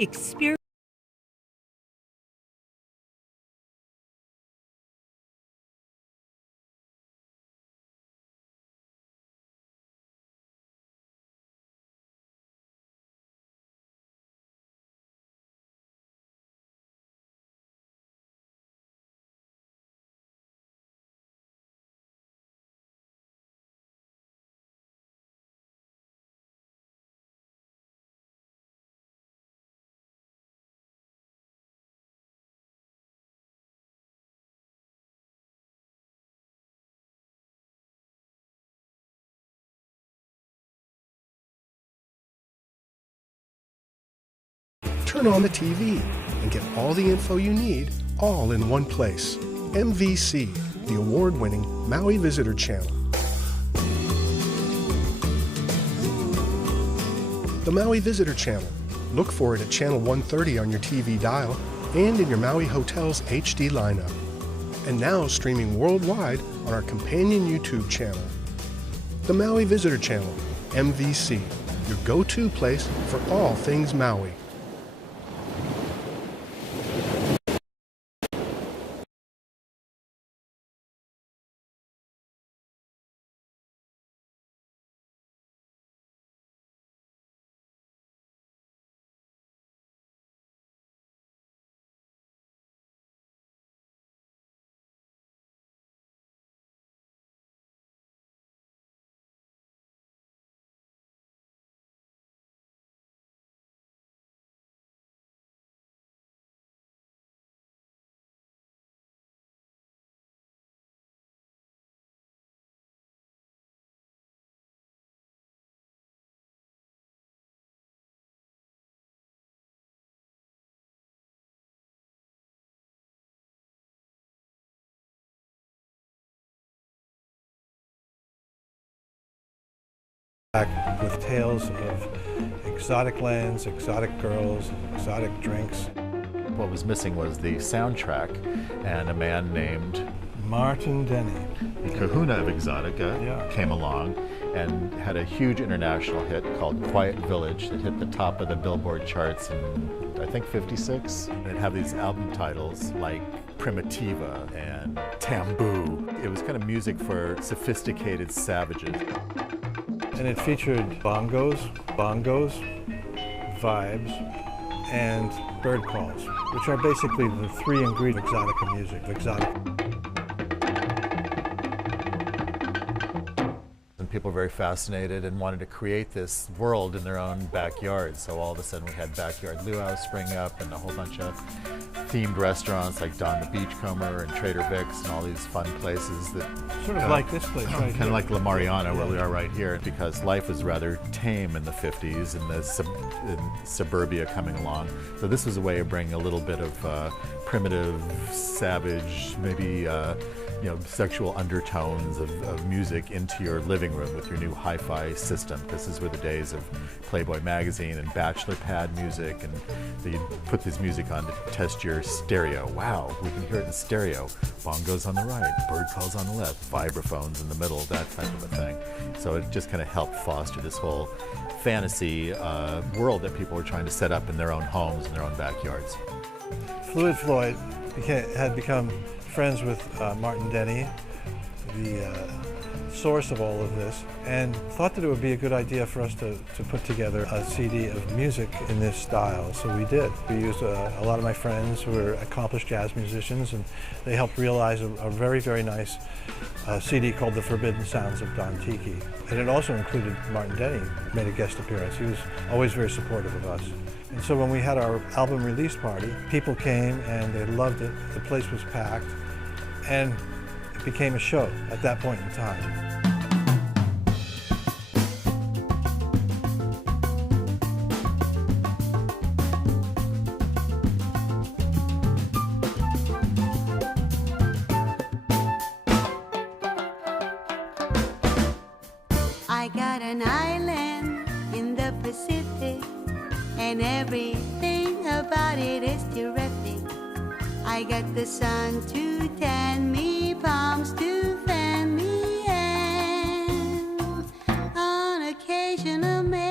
experience. Turn on the TV and get all the info you need all in one place. MVC, the award-winning Maui Visitor Channel. The Maui Visitor Channel. Look for it at channel 130 on your TV dial and in your Maui Hotel's HD lineup. And now streaming worldwide on our companion YouTube channel. The Maui Visitor Channel, MVC, your go-to place for all things Maui. Back with tales of exotic lands, exotic girls, exotic drinks. What was missing was the soundtrack, and a man named Martin Denny, the kahuna of exotica, came along and had a huge international hit called Quiet Village that hit the top of the Billboard charts in, I think, '56. And it had these album titles like Primitiva and Tamboo. It was kind of music for sophisticated savages. And it featured bongos, vibes, and bird calls, which are basically the three ingredients of exotica music. And people were very fascinated and wanted to create this world in their own backyard. So all of a sudden we had backyard luau spring up and a whole bunch of themed restaurants like Don the Beachcomber and Trader Vic's and all these fun places that Sort of like this place right here. kind of like La Mariana, where we are right here, because life was rather tame in the 50s and the suburbia coming along. So this was a way of bringing a little bit of primitive, savage, maybe sexual undertones of music into your living room with your new hi-fi system. This is where the days of Playboy magazine and bachelor pad music, and you put this music on to test your stereo. Wow, we can hear it in stereo. Bongos on the right, bird calls on the left, vibraphones in the middle, that type of a thing. So it just kind of helped foster this whole fantasy world that people were trying to set up in their own homes, in their own backyards. Fluid Floyd had become friends with Martin Denny, the source of all of this, and thought that it would be a good idea for us to put together a CD of music in this style. So we did. We used a lot of my friends who were accomplished jazz musicians, and they helped realize a very, very nice CD called The Forbidden Sounds of Don Tiki. And it also included Martin Denny, made a guest appearance. He was always very supportive of us. And so when we had our album release party, people came and they loved it. The place was packed, and it became a show at that point in time. I got an island in the Pacific, and everything about it is terrific. I got the sun to tan me, palms to fan me, and on occasion a man.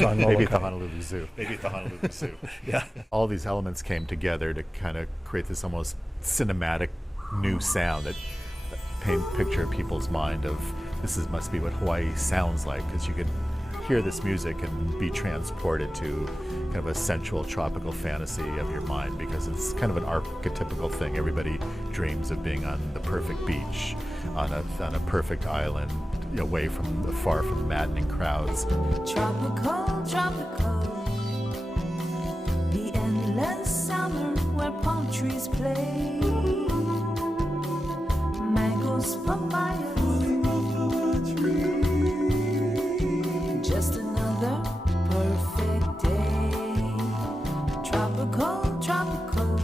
was on Maybe at the Molokai. Honolulu Zoo. Maybe at the Honolulu Zoo. Yeah. All these elements came together to kind of create this almost cinematic new sound that paint picture in people's mind of must be what Hawaii sounds like, because you could hear this music and be transported to kind of a sensual tropical fantasy of your mind, because it's kind of an archetypical thing. Everybody dreams of being on the perfect beach, on a perfect island, away from far from maddening crowds. Tropical, tropical, the endless summer where palm trees play, mangoes, papayas, just another perfect day. Tropical, tropical,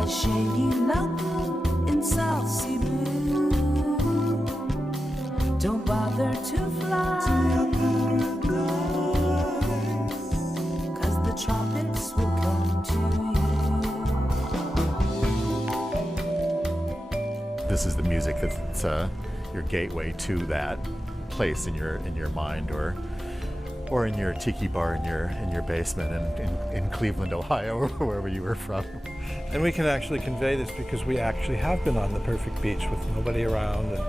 a shady lagoon in South Sea blue. Don't bother to fly, 'cause the tropics will come to you. This is the music that's your gateway to that place in your mind, or in your tiki bar in your basement in Cleveland, Ohio, or wherever you were from. And we can actually convey this because we actually have been on the perfect beach with nobody around, and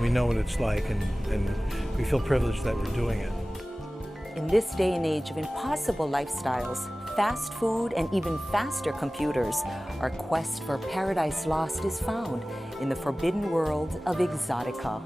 we know what it's like, and we feel privileged that we're doing it. In this day and age of impossible lifestyles, fast food, and even faster computers, our quest for paradise lost is found in the forbidden world of exotica.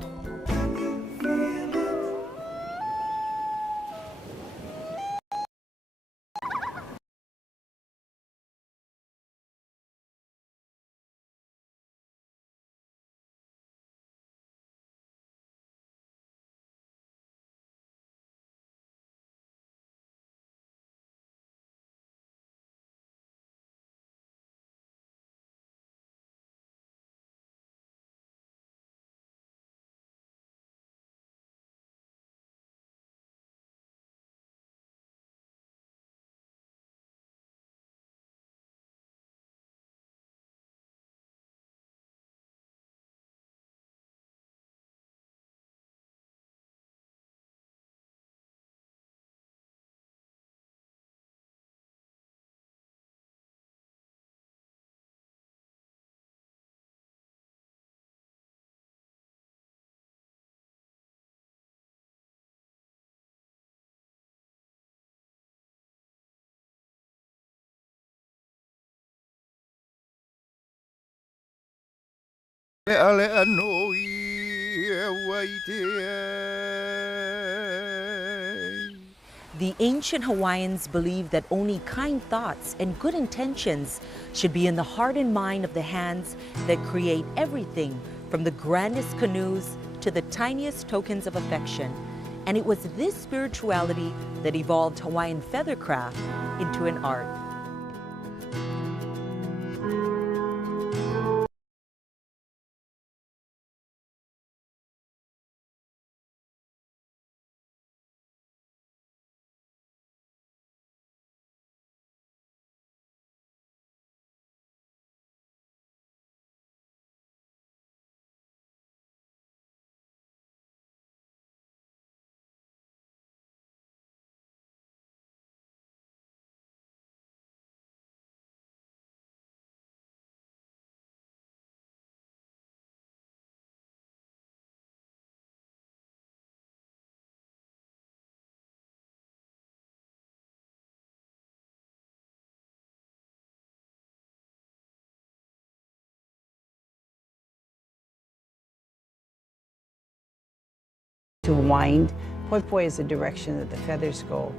The ancient Hawaiians believed that only kind thoughts and good intentions should be in the heart and mind of the hands that create everything from the grandest canoes to the tiniest tokens of affection. And it was this spirituality that evolved Hawaiian feathercraft into an art. To wind. Poipoi is the direction that the feathers go,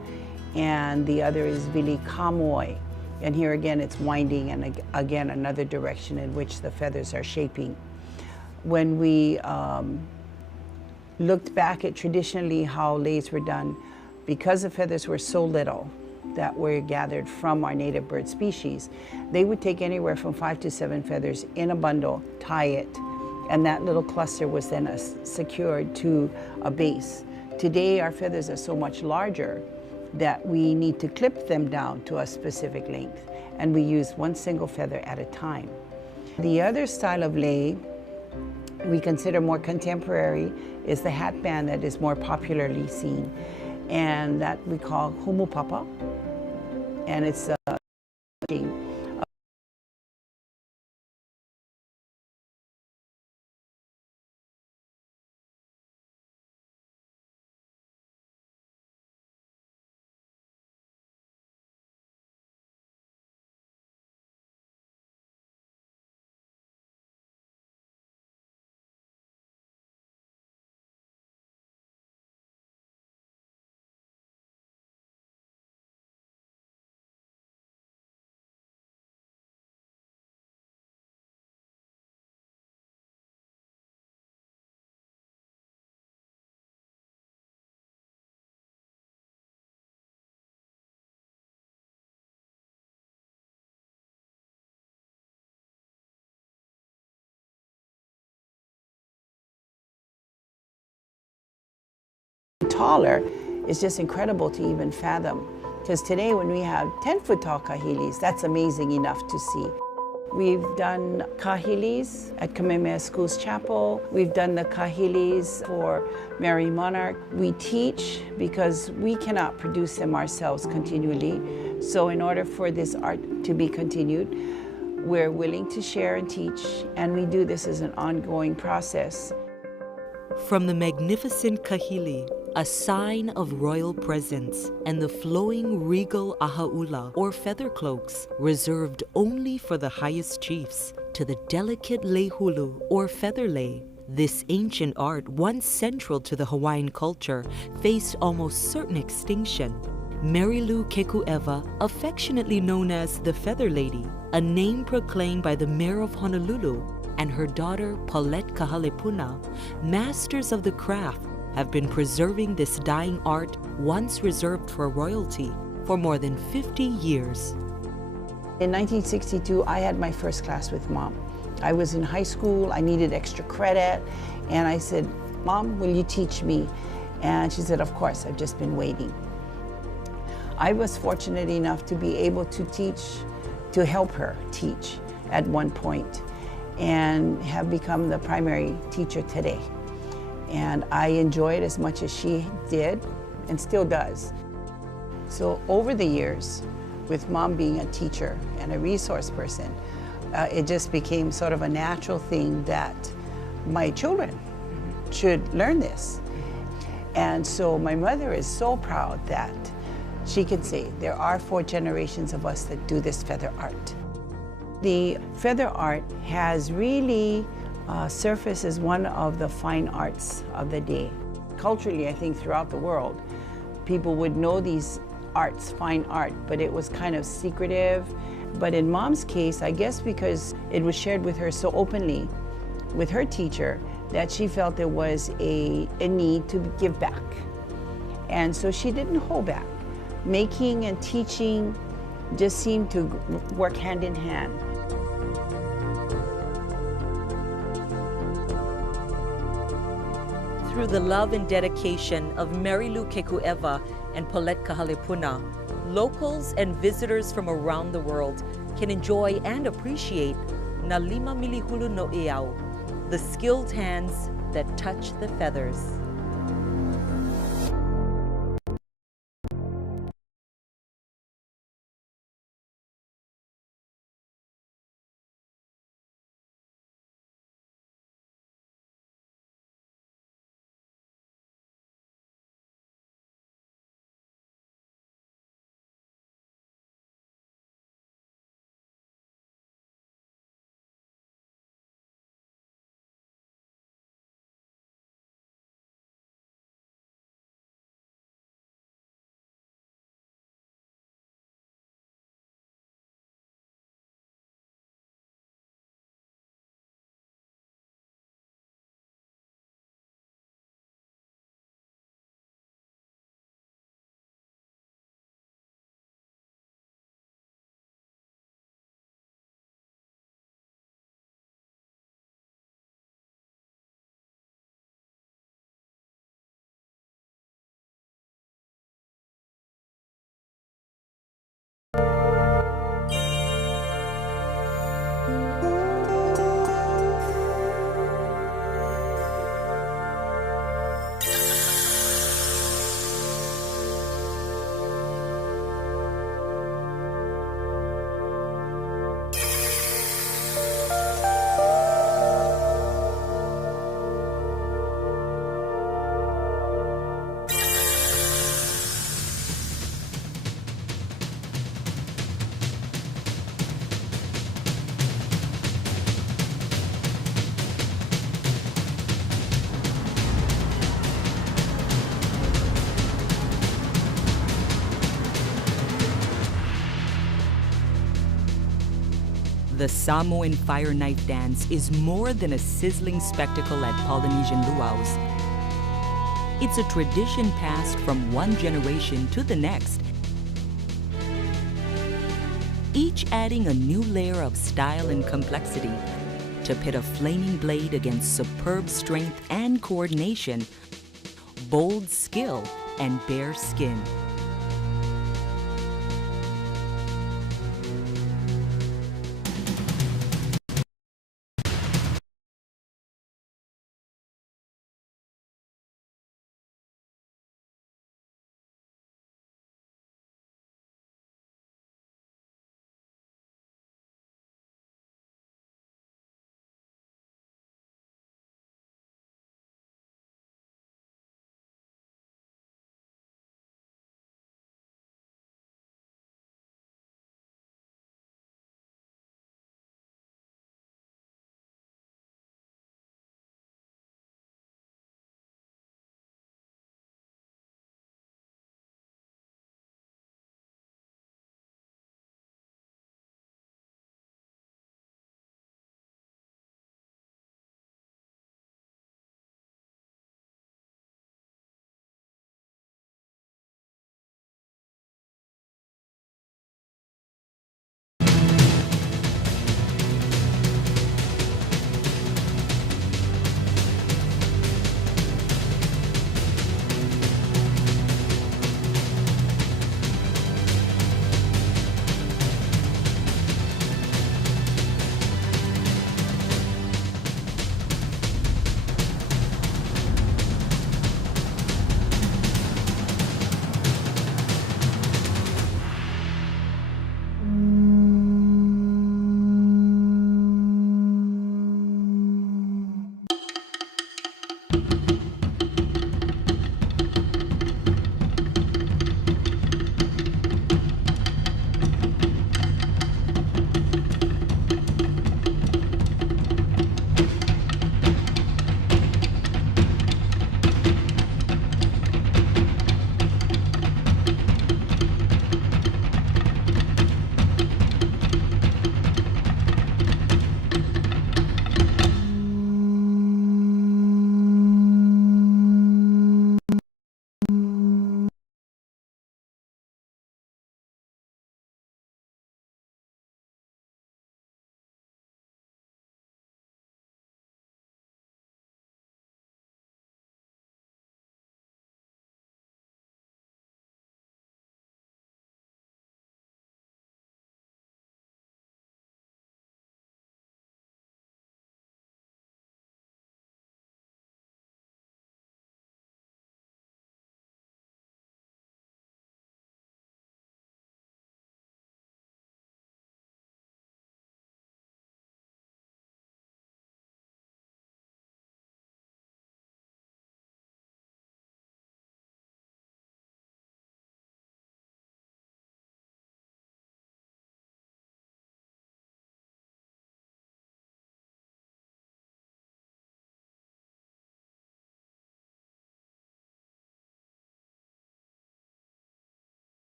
and the other is vili kamoi. And here again it's winding, and again another direction in which the feathers are shaping. When we looked back at traditionally how leis were done, because the feathers were so little that were gathered from our native bird species, they would take anywhere from 5 to 7 feathers in a bundle, tie it, and that little cluster was then secured to a base. Today, our feathers are so much larger that we need to clip them down to a specific length, and we use one single feather at a time. The other style of lei we consider more contemporary is the hat band that is more popularly seen. and that we call humupapa, and it's taller. It's just incredible to even fathom. Because today when we have 10-foot tall kahilis, that's amazing enough to see. We've done kahilis at Kamehameha School's chapel. We've done the kahilis for Mary Monarch. We teach because we cannot produce them ourselves continually. So in order for this art to be continued, we're willing to share and teach, and we do this as an ongoing process. From the magnificent kahili, a sign of royal presence, and the flowing regal ahaula, or feather cloaks, reserved only for the highest chiefs, to the delicate lehulu, or feather lei. This ancient art, once central to the Hawaiian culture, faced almost certain extinction. Marilu Kekuewa, affectionately known as the Feather Lady, a name proclaimed by the mayor of Honolulu, and her daughter Paulette Kahalepuna, masters of the craft, have been preserving this dying art once reserved for royalty for more than 50 years. In 1962, I had my first class with Mom. I was in high school, I needed extra credit, and I said, Mom, will you teach me? And she said, of course, I've just been waiting. I was fortunate enough to be able to teach, to help her teach at one point, and have become the primary teacher today. And I enjoy it as much as she did and still does. So over the years, with Mom being a teacher and a resource person, it just became sort of a natural thing that my children should learn this. And so my mother is so proud that she can say there are 4 generations of us that do this feather art. The feather art has really surfaced as one of the fine arts of the day. Culturally, I think throughout the world, people would know these arts, fine art, but it was kind of secretive. But in Mom's case, I guess because it was shared with her so openly with her teacher, that she felt there was a need to give back. And so she didn't hold back. Making and teaching just seemed to work hand in hand. Through the love and dedication of Marilu Kekuewa and Paulette Kahalepuna, locals and visitors from around the world can enjoy and appreciate Na Lima Milihulu no Eau, the skilled hands that touch the feathers. The Samoan fire knife dance is more than a sizzling spectacle at Polynesian luau's. It's a tradition passed from one generation to the next, each adding a new layer of style and complexity to pit a flaming blade against superb strength and coordination, bold skill, and bare skin.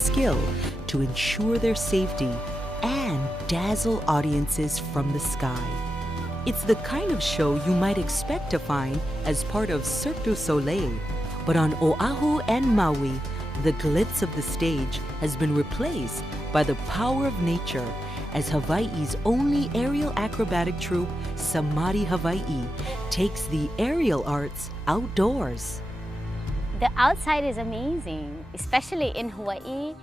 Skill to ensure their safety and dazzle audiences from the sky. It's the kind of show you might expect to find as part of Cirque du Soleil, but on Oahu and Maui, the glitz of the stage has been replaced by the power of nature as Hawaii's only aerial acrobatic troupe, Samari Hawaii, takes the aerial arts outdoors. The outside is amazing, especially in Hawaii.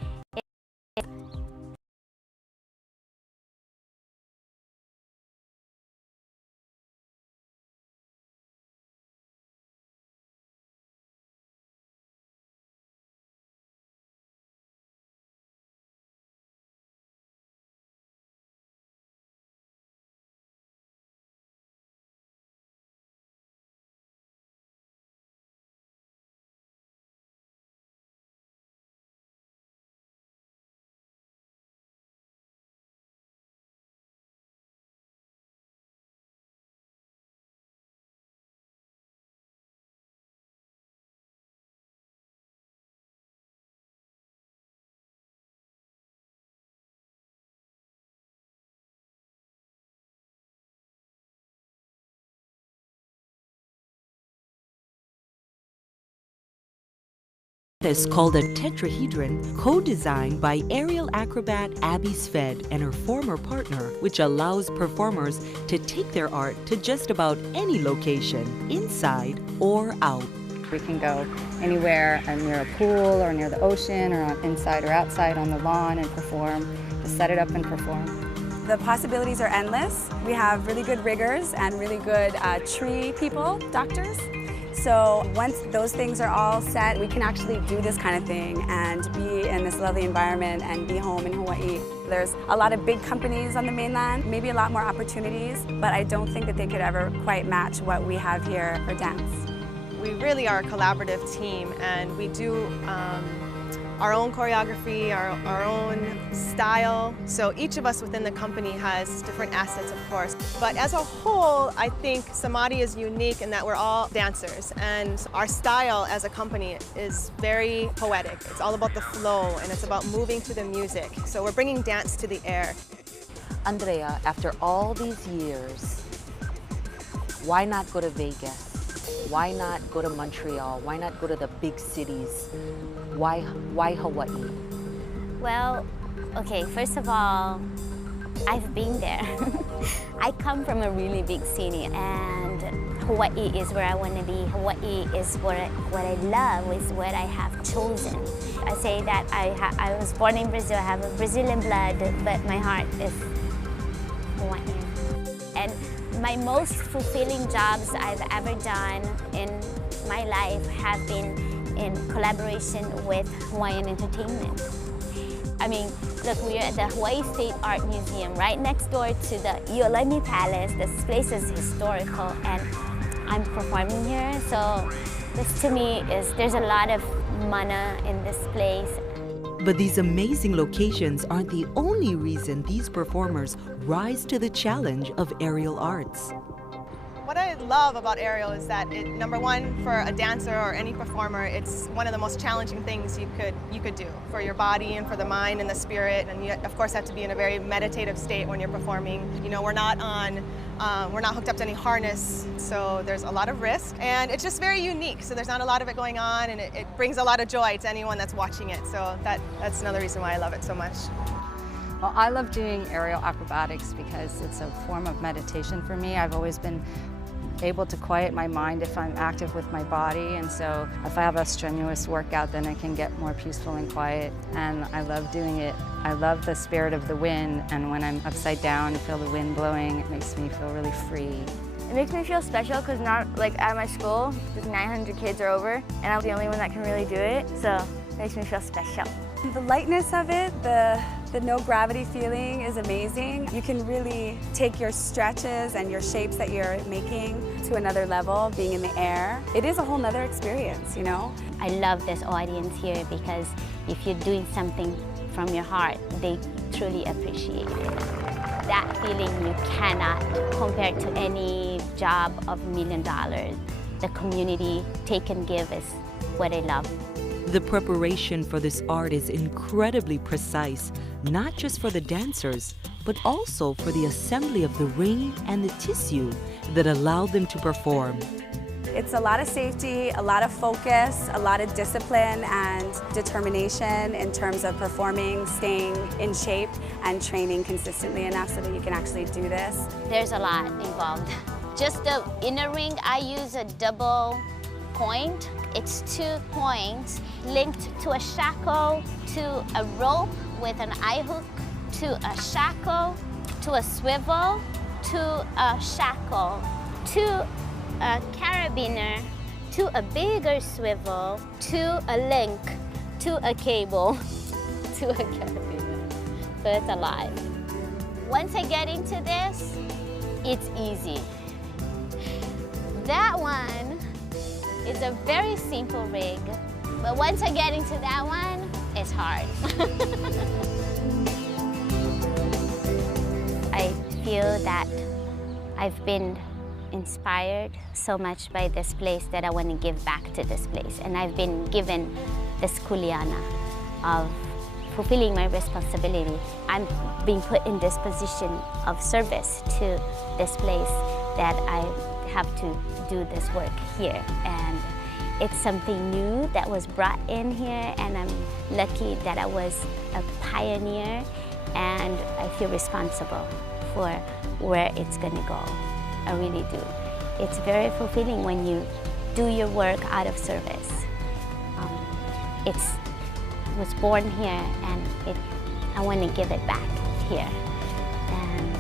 is called a tetrahedron, co-designed by aerial acrobat Abby Sved and her former partner, which allows performers to take their art to just about any location, inside or out. We can go anywhere near a pool or near the ocean or inside or outside on the lawn and perform, just set it up and perform. The possibilities are endless. We have really good riggers and really good tree people, doctors. So once those things are all set, we can actually do this kind of thing and be in this lovely environment and be home in Hawaii. There's a lot of big companies on the mainland, maybe a lot more opportunities, but I don't think that they could ever quite match what we have here for dance. We really are a collaborative team, and we do our own choreography, our own style. So each of us within the company has different assets, of course. But as a whole, I think Samadhi is unique in that we're all dancers, and our style as a company is very poetic. It's all about the flow, and it's about moving to the music. So we're bringing dance to the air. Andrea, after all these years, why not go to Vegas? Why not go to Montreal? Why not go to the big cities? Why Hawaii? Well, okay, first of all, I've been there. I come from a really big city, and Hawaii is where I want to be. Hawaii is what I love, is what I have chosen. I say that I was born in Brazil, I have a Brazilian blood, but my heart is Hawaiian. And my most fulfilling jobs I've ever done in my life have been in collaboration with Hawaiian entertainment. I mean, look, we're at the Hawaii State Art Museum right next door to the Iolani Palace. This place is historical, and I'm performing here. So this to me is, there's a lot of mana in this place. But these amazing locations aren't the only reason these performers rise to the challenge of aerial arts. What I love about aerial is that, number one, for a dancer or any performer, it's one of the most challenging things you could do for your body and for the mind and the spirit. And you, of course, have to be in a very meditative state when you're performing. You know, we're not hooked up to any harness, so there's a lot of risk. And it's just very unique, so there's not a lot of it going on, and it brings a lot of joy to anyone that's watching it. So that's another reason why I love it so much. Well, I love doing aerial acrobatics because it's a form of meditation for me. I've always been able to quiet my mind if I'm active with my body, and so if I have a strenuous workout, then I can get more peaceful and quiet, and I love doing it. I love the spirit of the wind, and when I'm upside down and feel the wind blowing, it makes me feel really free. It makes me feel special because not like at my school, just 900 kids are over, and I'm the only one that can really do it, so it makes me feel special. The lightness of it, the no gravity feeling is amazing. You can really take your stretches and your shapes that you're making to another level, being in the air. It is a whole nother experience, you know? I love this audience here because if you're doing something from your heart, they truly appreciate it. That feeling you cannot compare to any job of $1 million. The community take and give is what I love. The preparation for this art is incredibly precise, not just for the dancers, but also for the assembly of the ring and the tissue that allow them to perform. It's a lot of safety, a lot of focus, a lot of discipline and determination in terms of performing, staying in shape, and training consistently enough so that you can actually do this. There's a lot involved. Just the inner ring, I use a double point. It's 2 points linked to a shackle, to a rope with an eye hook, to a shackle, to a swivel, to a shackle, to a carabiner, to a bigger swivel, to a link, to a cable, to a carabiner. So it's a lot. Once I get into this, it's easy. That one is a very simple rig, but once I get into that one, it's hard. I feel that I've been inspired so much by this place that I want to give back to this place. And I've been given this kuleana of fulfilling my responsibility. I'm being put in this position of service to this place that I have to do this work here. And It's something new that was brought in here, and I'm lucky that I was a pioneer, and I feel responsible for where it's going to go. I really do. It's very fulfilling when you do your work out of service. It was born here, and I want to give it back here. And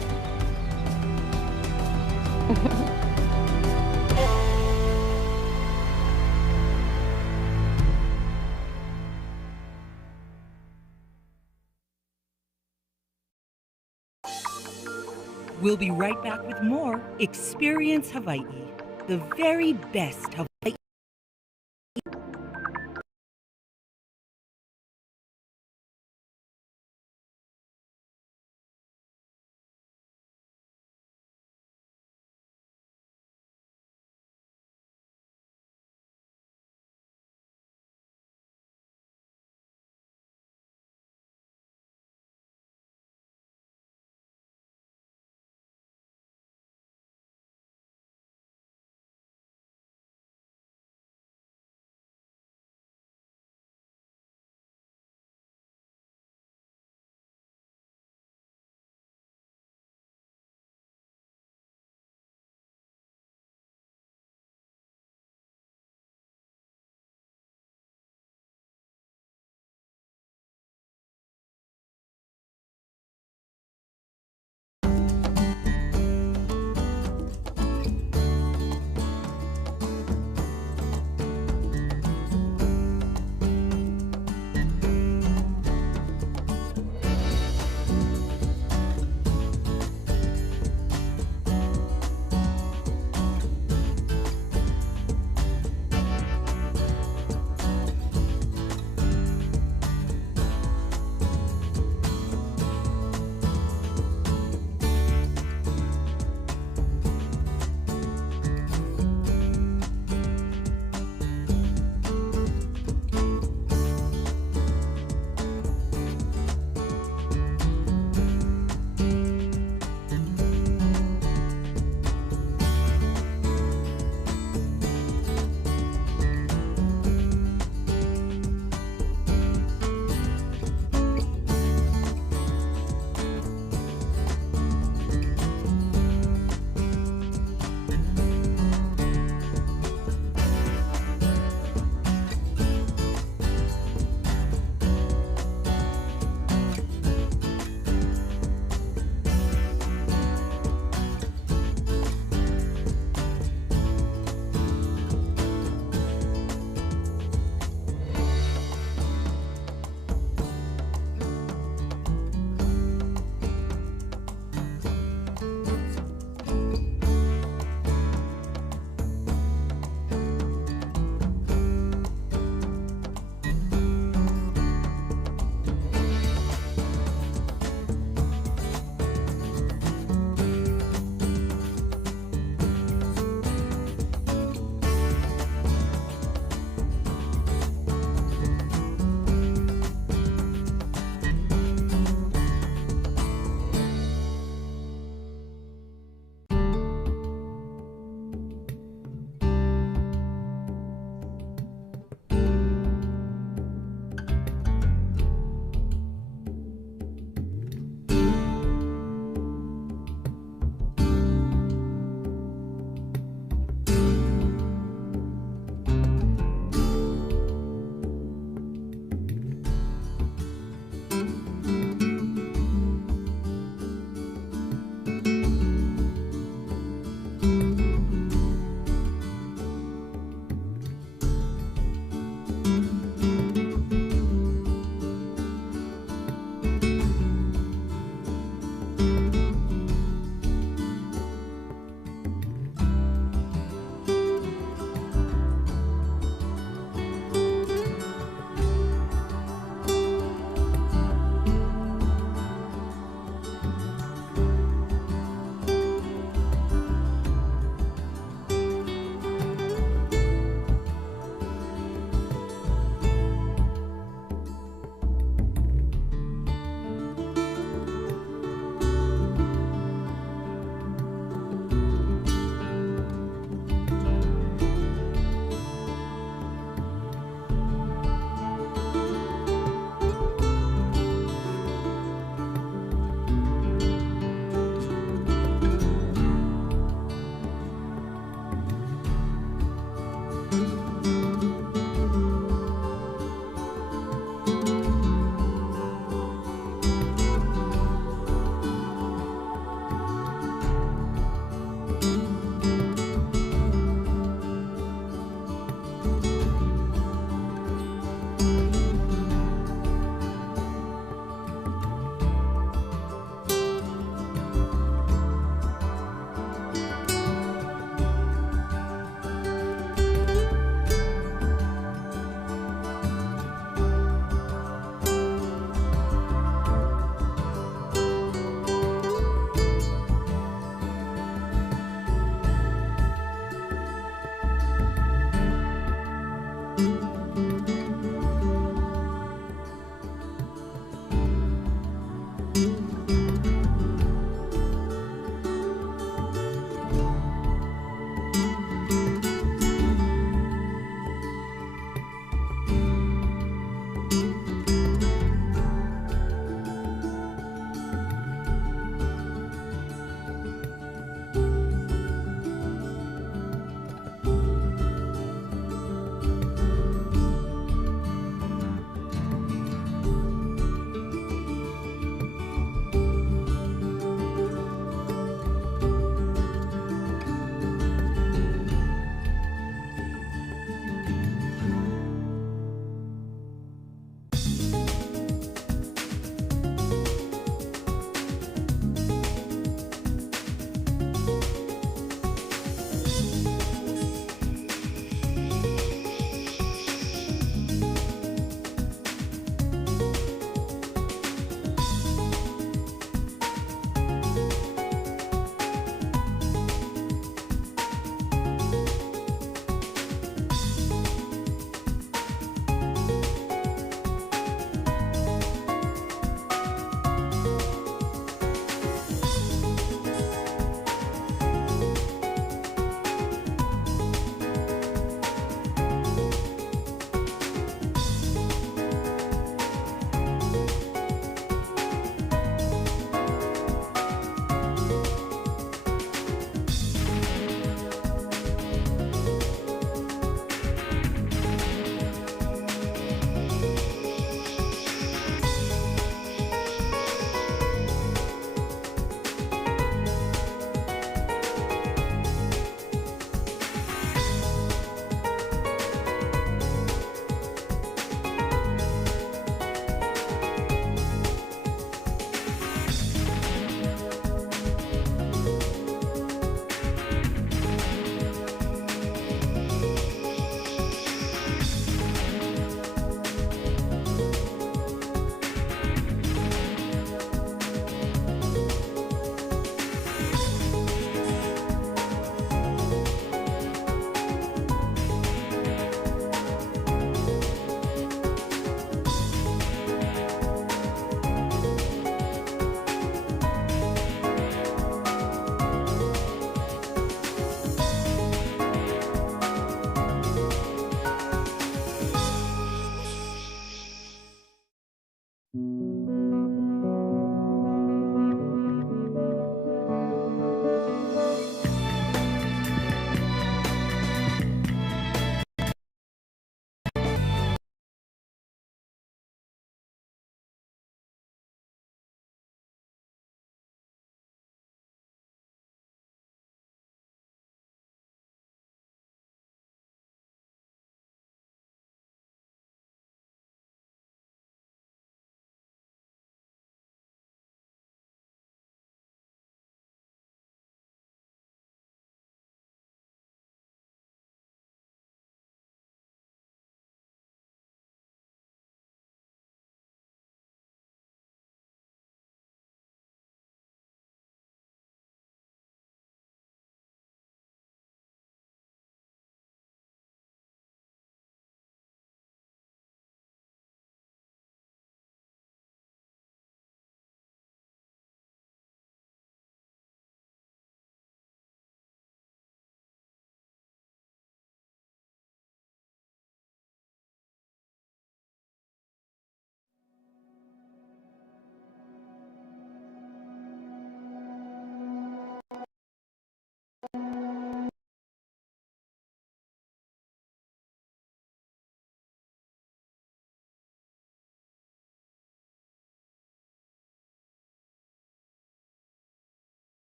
We'll be right back with more Experience Hawaii, the very best Hawaii.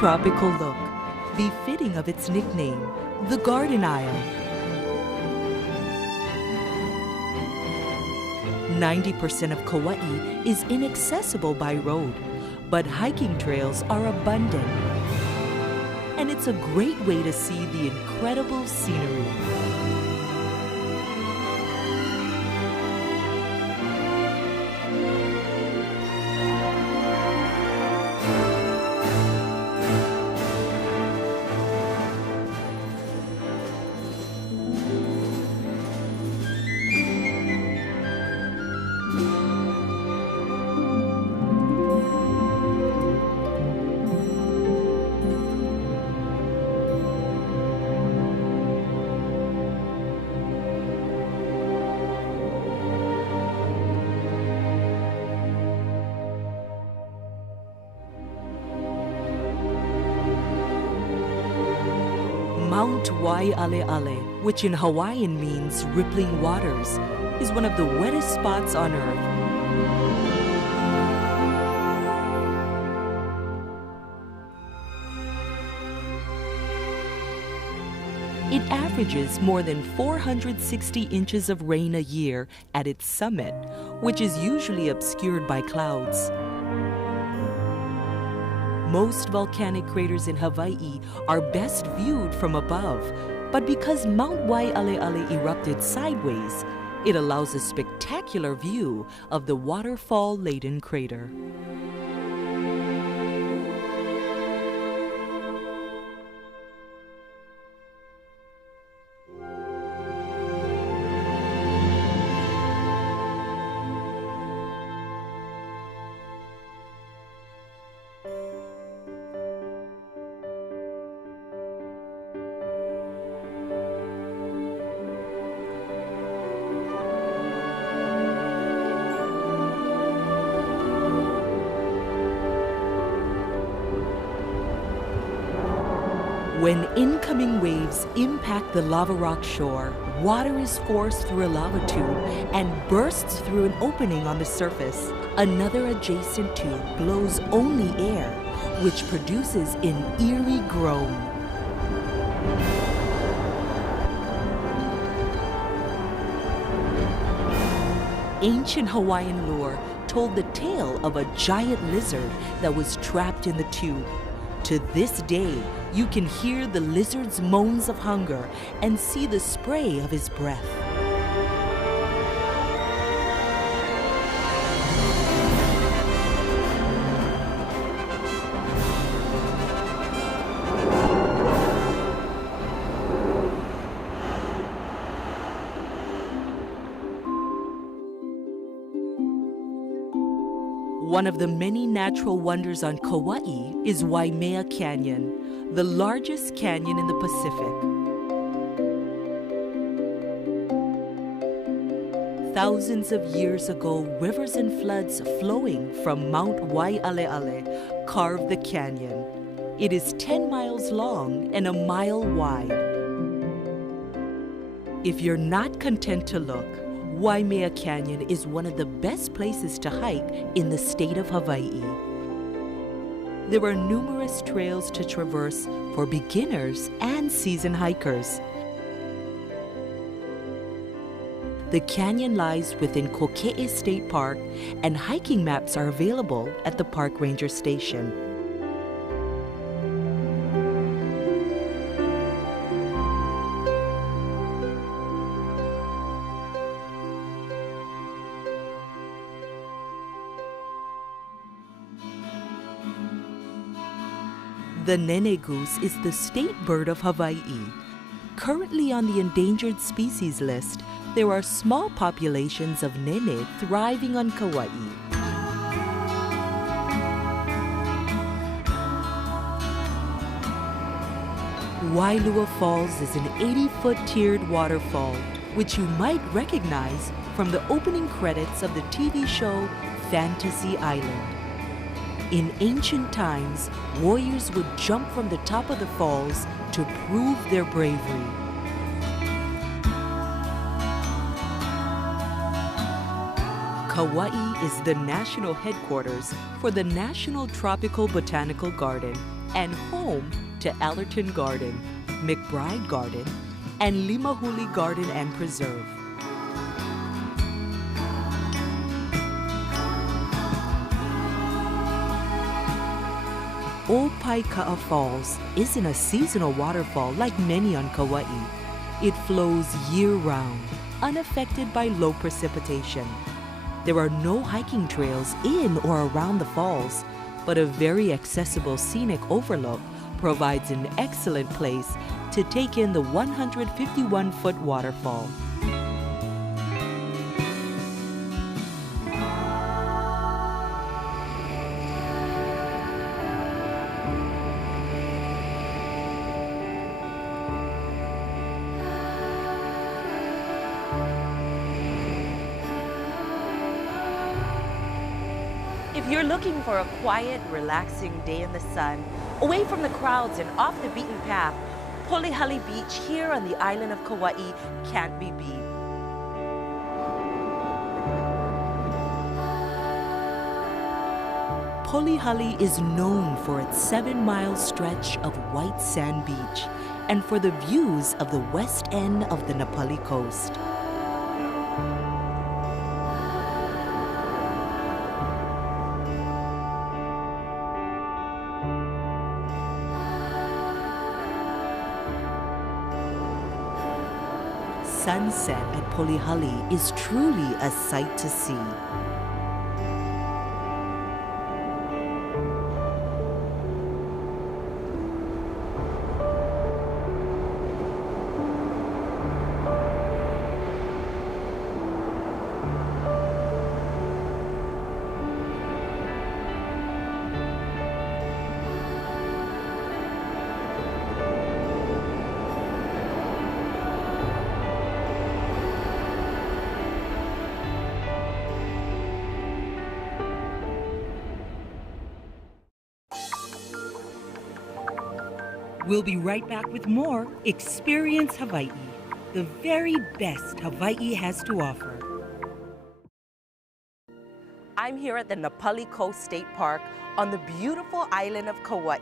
tropical look, befitting of its nickname, the Garden Isle. 90% of Kauai is inaccessible by road, but hiking trails are abundant. And it's a great way to see the incredible scenery. Mount Waialeale, which in Hawaiian means rippling waters, is one of the wettest spots on Earth. It averages more than 460 inches of rain a year at its summit, which is usually obscured by clouds. Most volcanic craters in Hawaii are best viewed from above, but because Mount Waialeale erupted sideways, it allows a spectacular view of the waterfall-laden crater. When incoming waves impact the lava rock shore, water is forced through a lava tube and bursts through an opening on the surface. Another adjacent tube blows only air, which produces an eerie groan. Ancient Hawaiian lore told the tale of a giant lizard that was trapped in the tube. To this day, you can hear the lizard's moans of hunger and see the spray of his breath. One of the many natural wonders on Kauai is Waimea Canyon, the largest canyon in the Pacific. Thousands of years ago, rivers and floods flowing from Mount Waialeale carved the canyon. It is 10 miles long and a mile wide. If you're not content to look, Waimea Canyon is one of the best places to hike in the state of Hawaii. There are numerous trails to traverse for beginners and seasoned hikers. The canyon lies within Kokee State Park, and hiking maps are available at the park ranger station. The nene goose is the state bird of Hawaii. Currently on the endangered species list, there are small populations of nene thriving on Kauai. Wailua Falls is an 80-foot tiered waterfall, which you might recognize from the opening credits of the TV show Fantasy Island. In ancient times, warriors would jump from the top of the falls to prove their bravery. Kauai is the national headquarters for the National Tropical Botanical Garden, and home to Allerton Garden, McBride Garden, and Limahuli Garden and Preserve. Opaika'a Falls isn't a seasonal waterfall like many on Kauai. It flows year-round, unaffected by low precipitation. There are no hiking trails in or around the falls, but a very accessible scenic overlook provides an excellent place to take in the 151-foot waterfall. If you're looking for a quiet, relaxing day in the sun, away from the crowds and off the beaten path, Polihali Beach here on the island of Kauai can't be beat. Polihali is known for its 7-mile stretch of white sand beach and for the views of the west end of the Napali coast. Sunset at Polihali is truly a sight to see. We'll be right back with more Experience Hawaii, the very best Hawaii has to offer. I'm here at the Napali Coast State Park on the beautiful island of Kauai.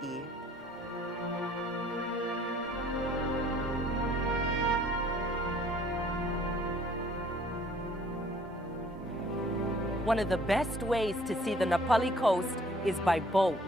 One of the best ways to see the Napali coast is by boat.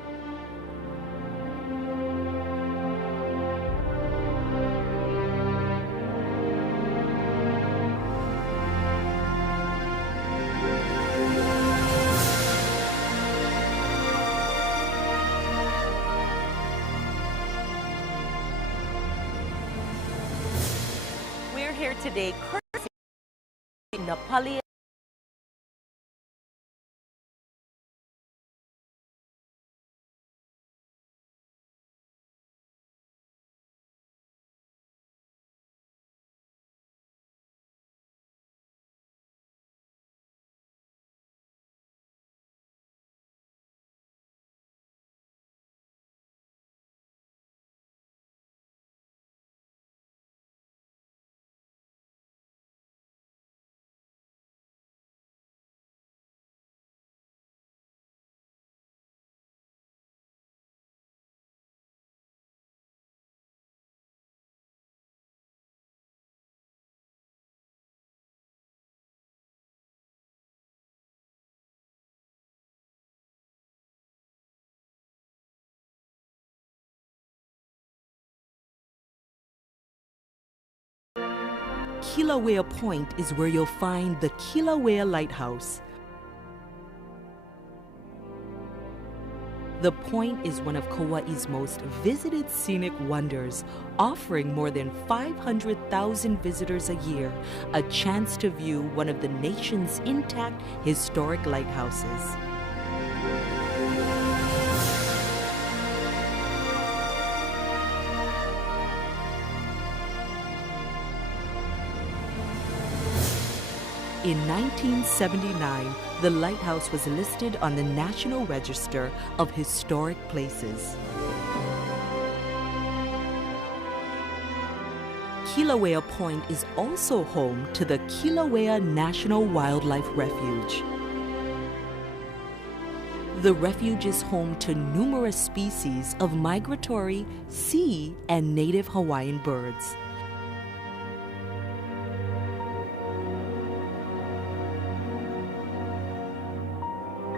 We're here today courtesy of Napali. Kilauea Point is where you'll find the Kilauea Lighthouse. The point is one of Kauai's most visited scenic wonders, offering more than 500,000 visitors a year a chance to view one of the nation's intact historic lighthouses. In 1979, the lighthouse was listed on the National Register of Historic Places. Kilauea Point is also home to the Kilauea National Wildlife Refuge. The refuge is home to numerous species of migratory, sea, and native Hawaiian birds.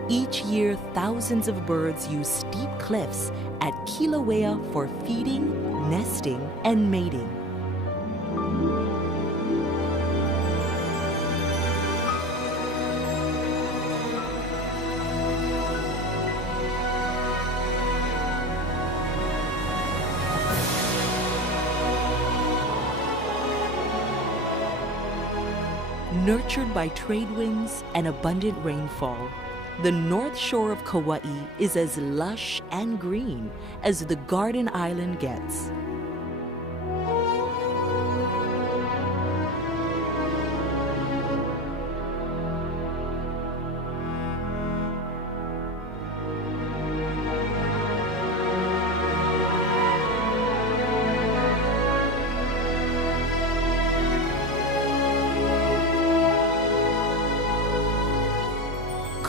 Each year, thousands of birds use steep cliffs at Kilauea for feeding, nesting, and mating. Nurtured by trade winds and abundant rainfall, the north shore of Kauai is as lush and green as the Garden Island gets.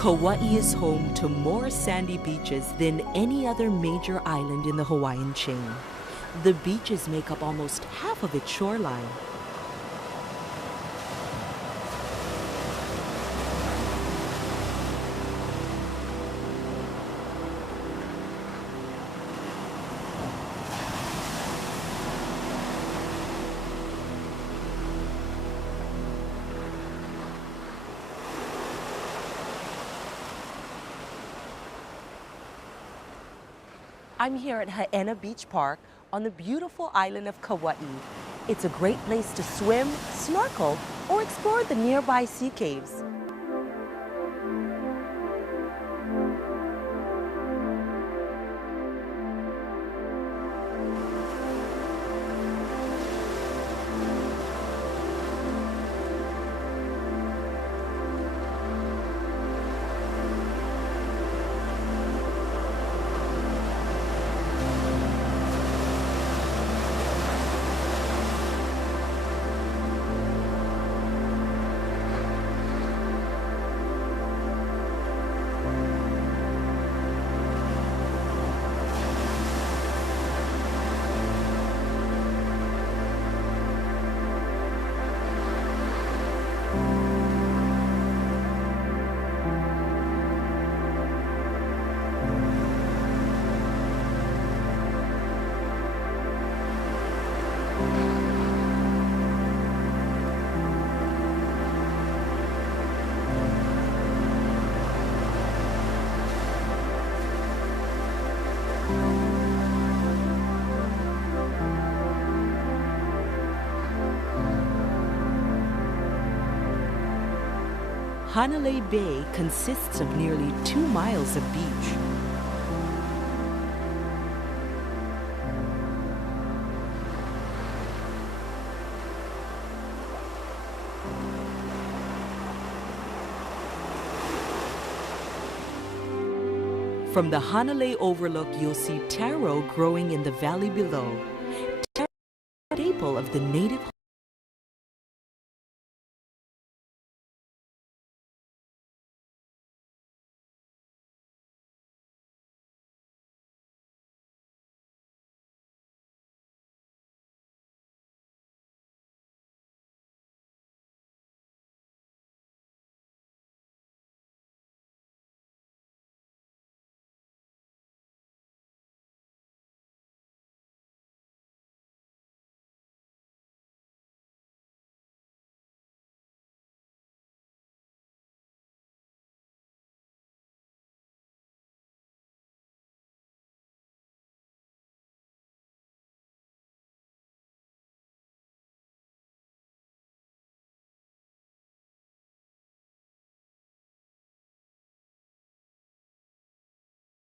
Kauai is home to more sandy beaches than any other major island in the Hawaiian chain. The beaches make up almost half of its shoreline. I'm here at Haena Beach Park on the beautiful island of Kauai. It's a great place to swim, snorkel, or explore the nearby sea caves. Hanalei Bay consists of nearly 2 miles of beach. From the Hanalei overlook, you'll see taro growing in the valley below. Taro is a staple of the native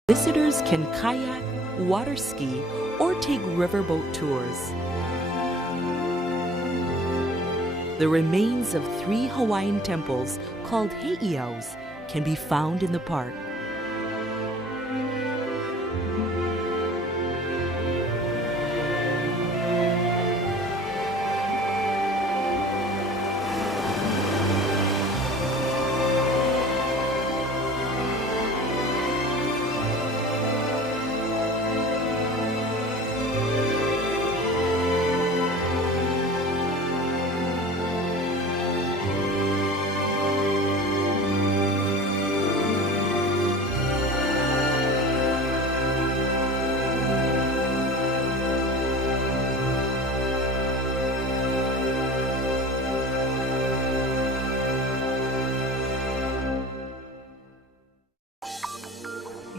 Visitors can kayak, water ski, or take riverboat tours. The remains of 3 Hawaiian temples called heiaus can be found in the park.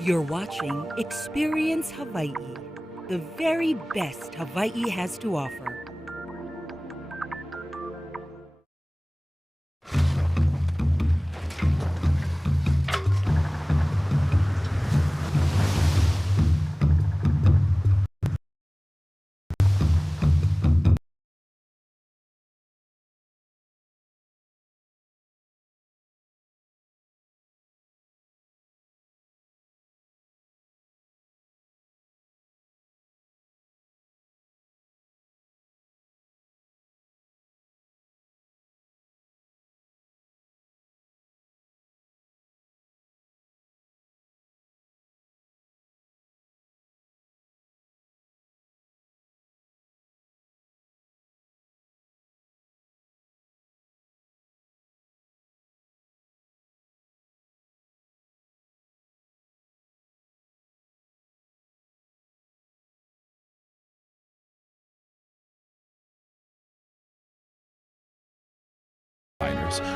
You're watching Experience Hawaii, the very best Hawaii has to offer.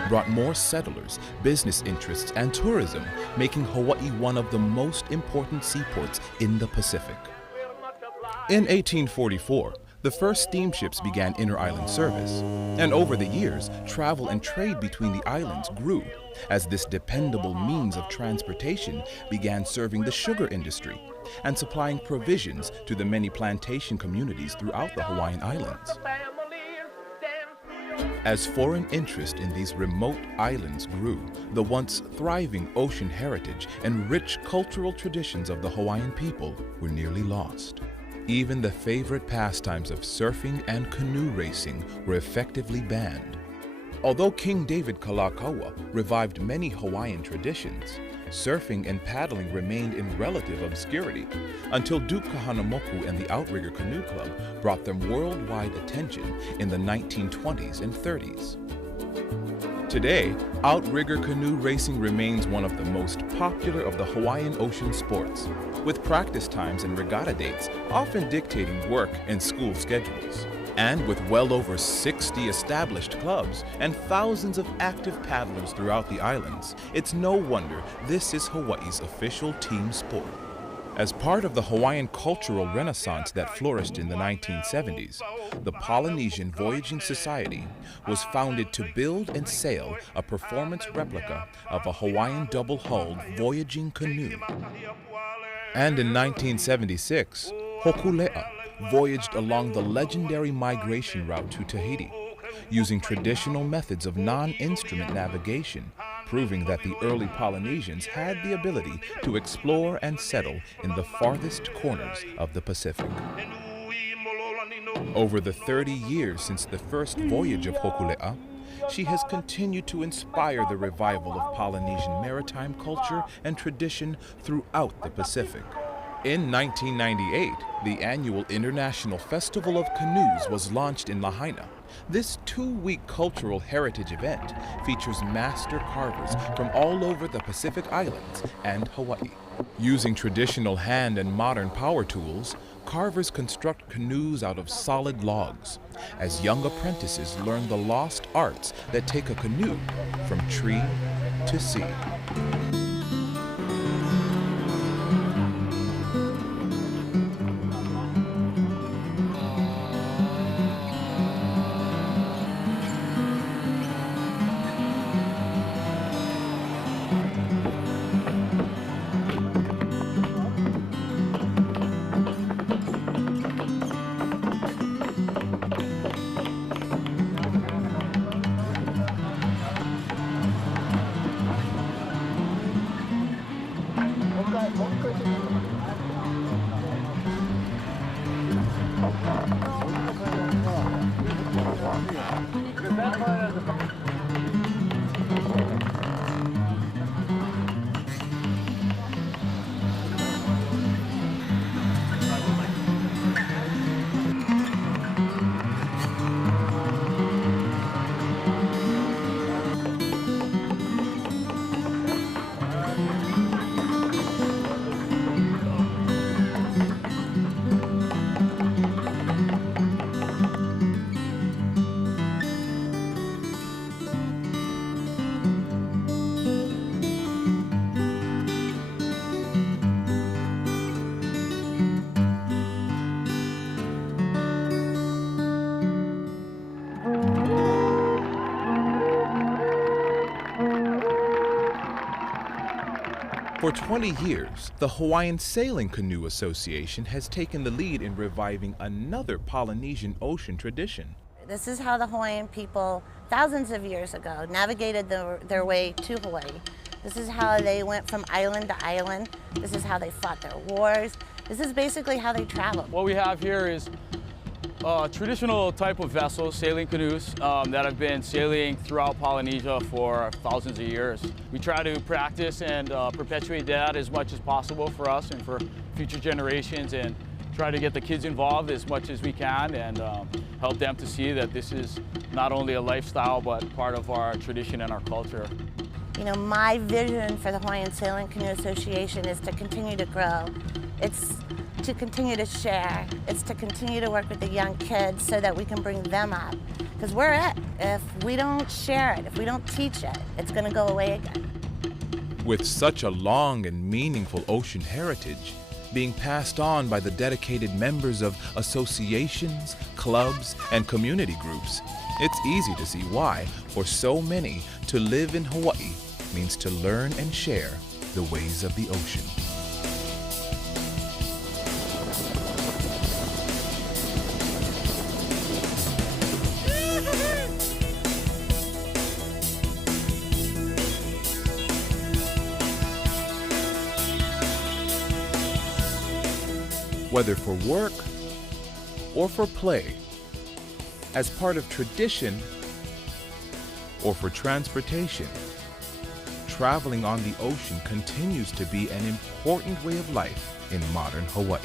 Brought more settlers, business interests, and tourism, making Hawaii one of the most important seaports in the Pacific. In 1844, the first steamships began inter-island service, and over the years, travel and trade between the islands grew as this dependable means of transportation began serving the sugar industry and supplying provisions to the many plantation communities throughout the Hawaiian Islands. As foreign interest in these remote islands grew, the once thriving ocean heritage and rich cultural traditions of the Hawaiian people were nearly lost. Even the favorite pastimes of surfing and canoe racing were effectively banned. Although King David Kalakaua revived many Hawaiian traditions, surfing and paddling remained in relative obscurity until Duke Kahanamoku and the Outrigger Canoe Club brought them worldwide attention in the 1920s and 30s. Today, outrigger canoe racing remains one of the most popular of the Hawaiian ocean sports, with practice times and regatta dates often dictating work and school schedules. And with well over 60 established clubs and thousands of active paddlers throughout the islands, it's no wonder this is Hawaii's official team sport. As part of the Hawaiian cultural renaissance that flourished in the 1970s, the Polynesian Voyaging Society was founded to build and sail a performance replica of a Hawaiian double-hulled voyaging canoe. And in 1976, Hokulea voyaged along the legendary migration route to Tahiti, using traditional methods of non-instrument navigation, proving that the early Polynesians had the ability to explore and settle in the farthest corners of the Pacific. Over the 30 years since the first voyage of Hokulea, she has continued to inspire the revival of Polynesian maritime culture and tradition throughout the Pacific. In 1998, the annual International Festival of Canoes was launched in Lahaina. This 2-week cultural heritage event features master carvers from all over the Pacific Islands and Hawaii. Using traditional hand and modern power tools, carvers construct canoes out of solid logs, as young apprentices learn the lost arts that take a canoe from tree to sea. For 20 years, the Hawaiian Sailing Canoe Association has taken the lead in reviving another Polynesian ocean tradition. This is how the Hawaiian people, thousands of years ago, navigated their way to Hawaii. This is how they went from island to island. This is how they fought their wars. This is basically how they traveled. What we have here is a traditional type of vessels, sailing canoes, that have been sailing throughout Polynesia for thousands of years. We try to practice and perpetuate that as much as possible for us and for future generations, and try to get the kids involved as much as we can, and help them to see that this is not only a lifestyle but part of our tradition and our culture. You know, my vision for the Hawaiian Sailing Canoe Association is to continue to grow. It's to continue to share. It's to continue to work with the young kids so that we can bring them up. Because we're it. If we don't share it, if we don't teach it, it's going to go away again. With such a long and meaningful ocean heritage being passed on by the dedicated members of associations, clubs, and community groups, it's easy to see why, for so many, to live in Hawaii means to learn and share the ways of the ocean. Whether for work or for play, as part of tradition or for transportation, traveling on the ocean continues to be an important way of life in modern Hawaii.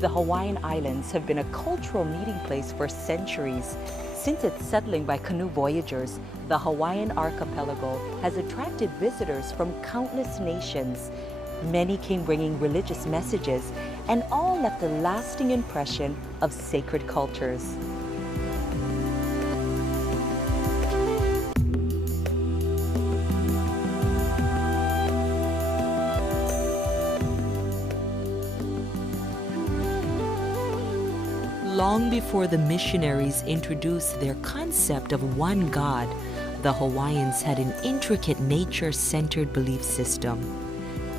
The Hawaiian Islands have been a cultural meeting place for centuries. Since its settling by canoe voyagers, the Hawaiian archipelago has attracted visitors from countless nations. Many came bringing religious messages, and all left a lasting impression of sacred cultures. Long before the missionaries introduced their concept of one God, the Hawaiians had an intricate nature-centered belief system.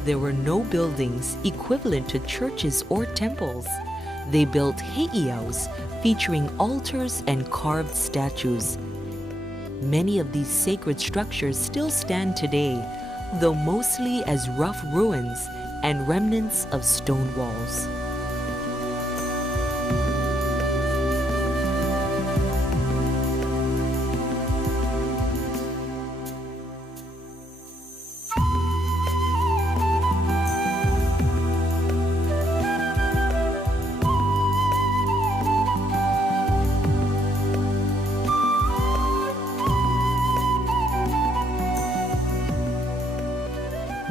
There were no buildings equivalent to churches or temples. They built heiaus featuring altars and carved statues. Many of these sacred structures still stand today, though mostly as rough ruins and remnants of stone walls.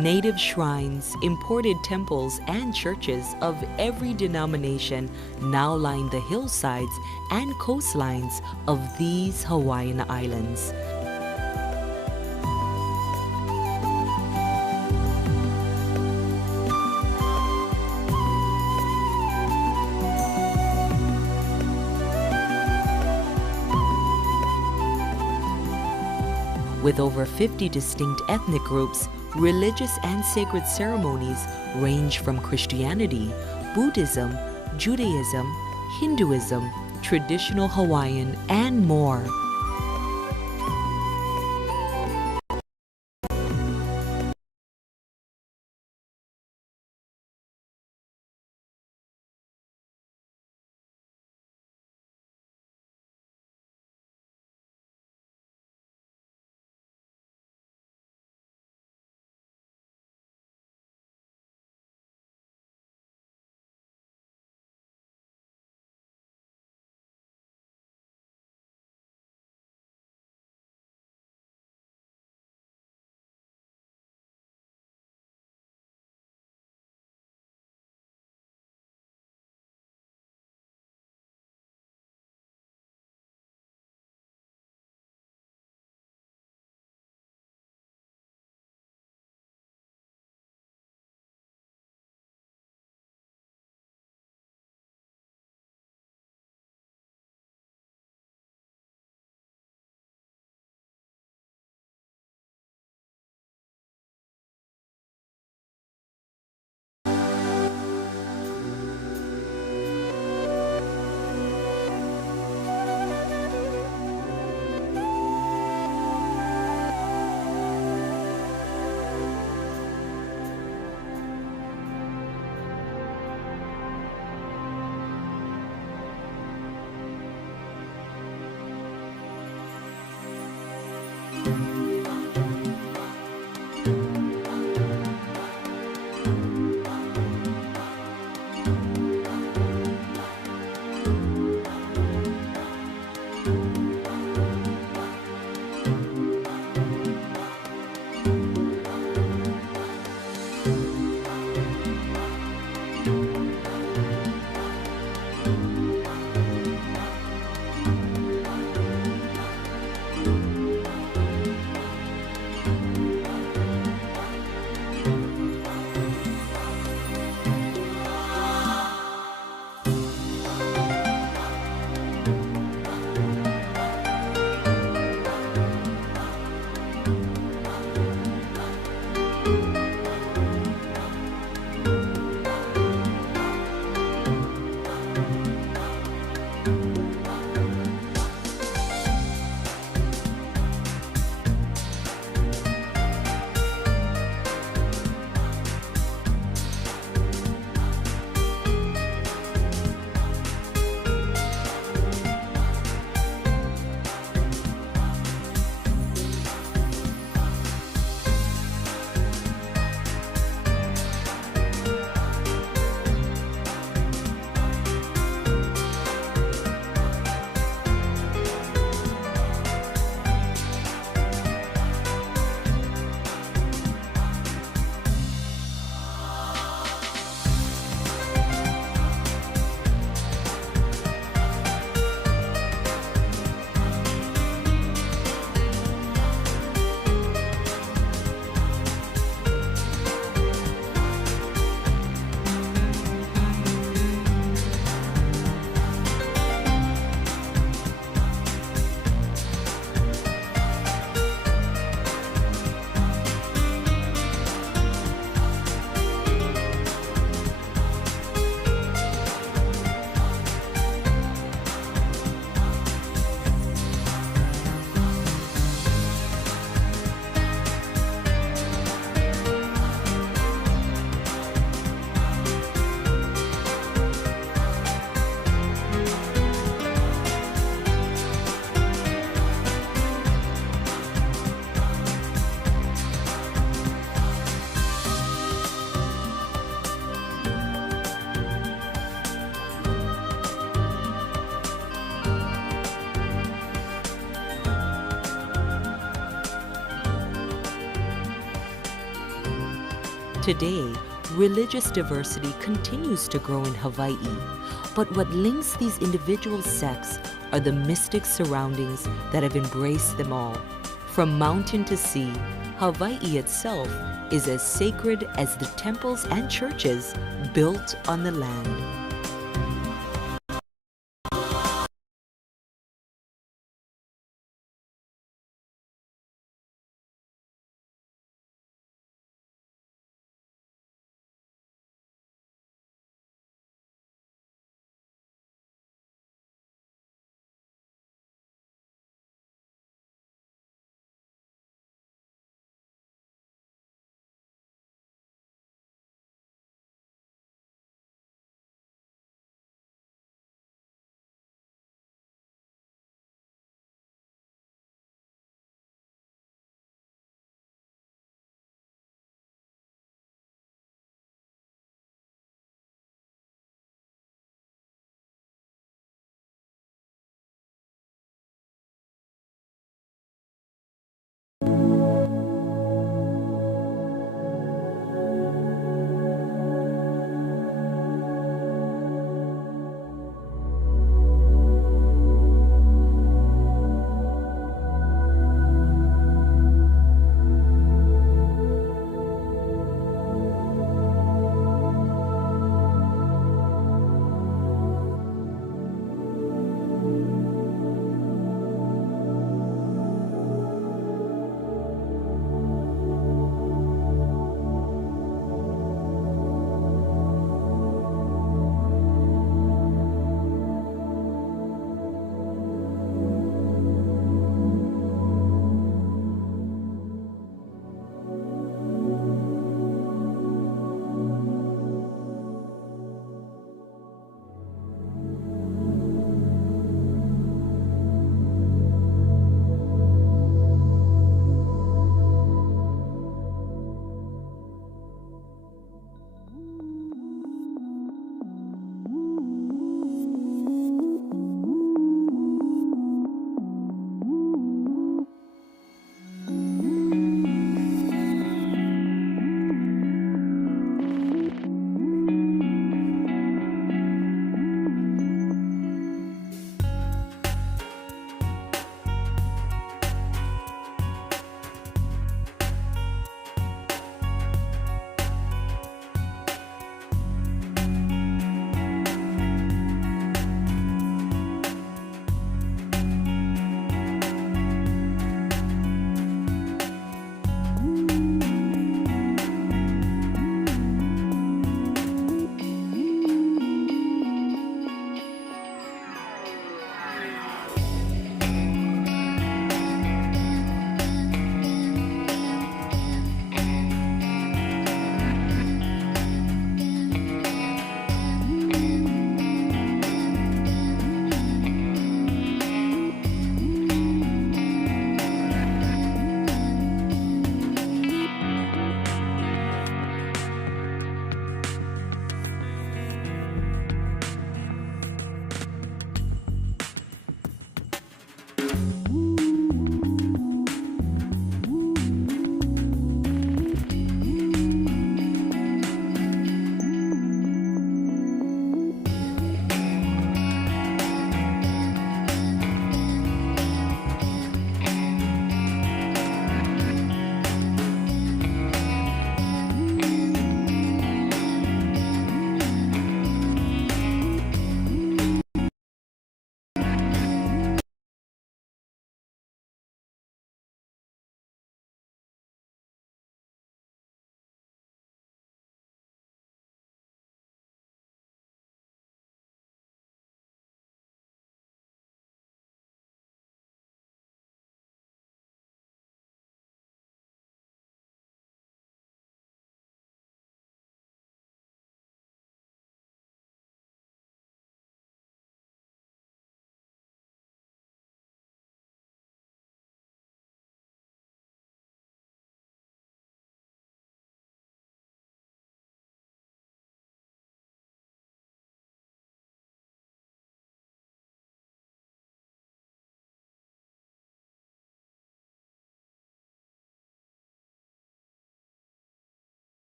Native shrines, imported temples, and churches of every denomination now line the hillsides and coastlines of these Hawaiian islands. With over 50 distinct ethnic groups, religious and sacred ceremonies range from Christianity, Buddhism, Judaism, Hinduism, traditional Hawaiian, and more. Today, religious diversity continues to grow in Hawaii, but what links these individual sects are the mystic surroundings that have embraced them all. From mountain to sea, Hawaii itself is as sacred as the temples and churches built on the land.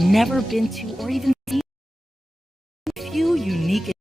never been to or even seen. Few unique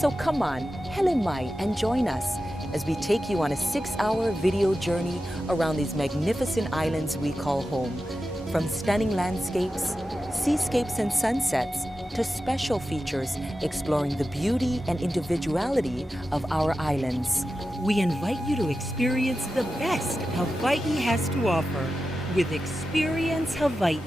So come on, Helemai, and join us as we take you on a 6-hour video journey around these magnificent islands we call home. From stunning landscapes, seascapes and sunsets, to special features exploring the beauty and individuality of our islands. We invite you to experience the best Hawaii has to offer with Experience Hawaii.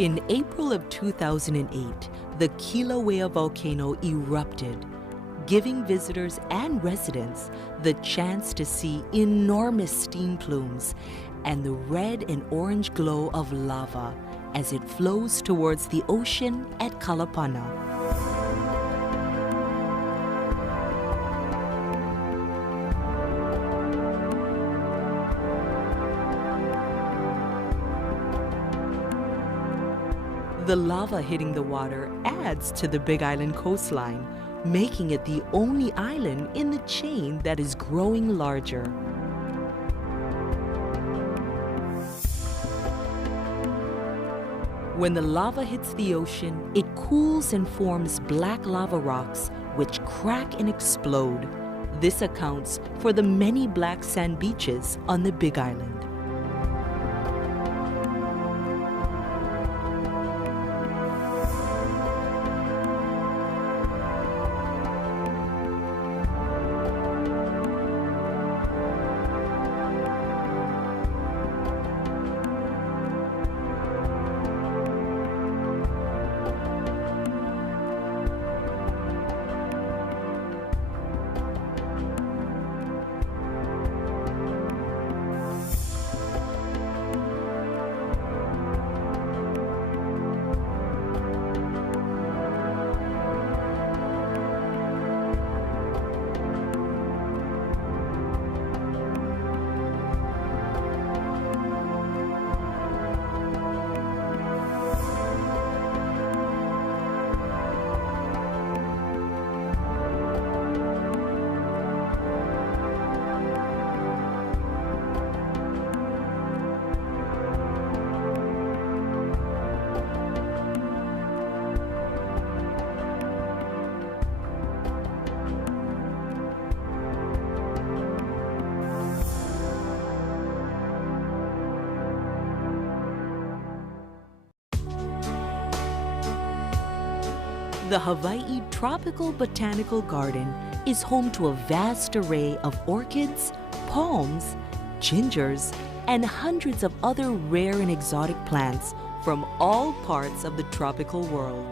In April of 2008, the Kilauea volcano erupted, giving visitors and residents the chance to see enormous steam plumes and the red and orange glow of lava as it flows towards the ocean at Kalapana. The lava hitting the water adds to the Big Island coastline, making it the only island in the chain that is growing larger. When the lava hits the ocean, it cools and forms black lava rocks which crack and explode. This accounts for the many black sand beaches on the Big Island. The Hawaii Tropical Botanical Garden is home to a vast array of orchids, palms, gingers, and hundreds of other rare and exotic plants from all parts of the tropical world.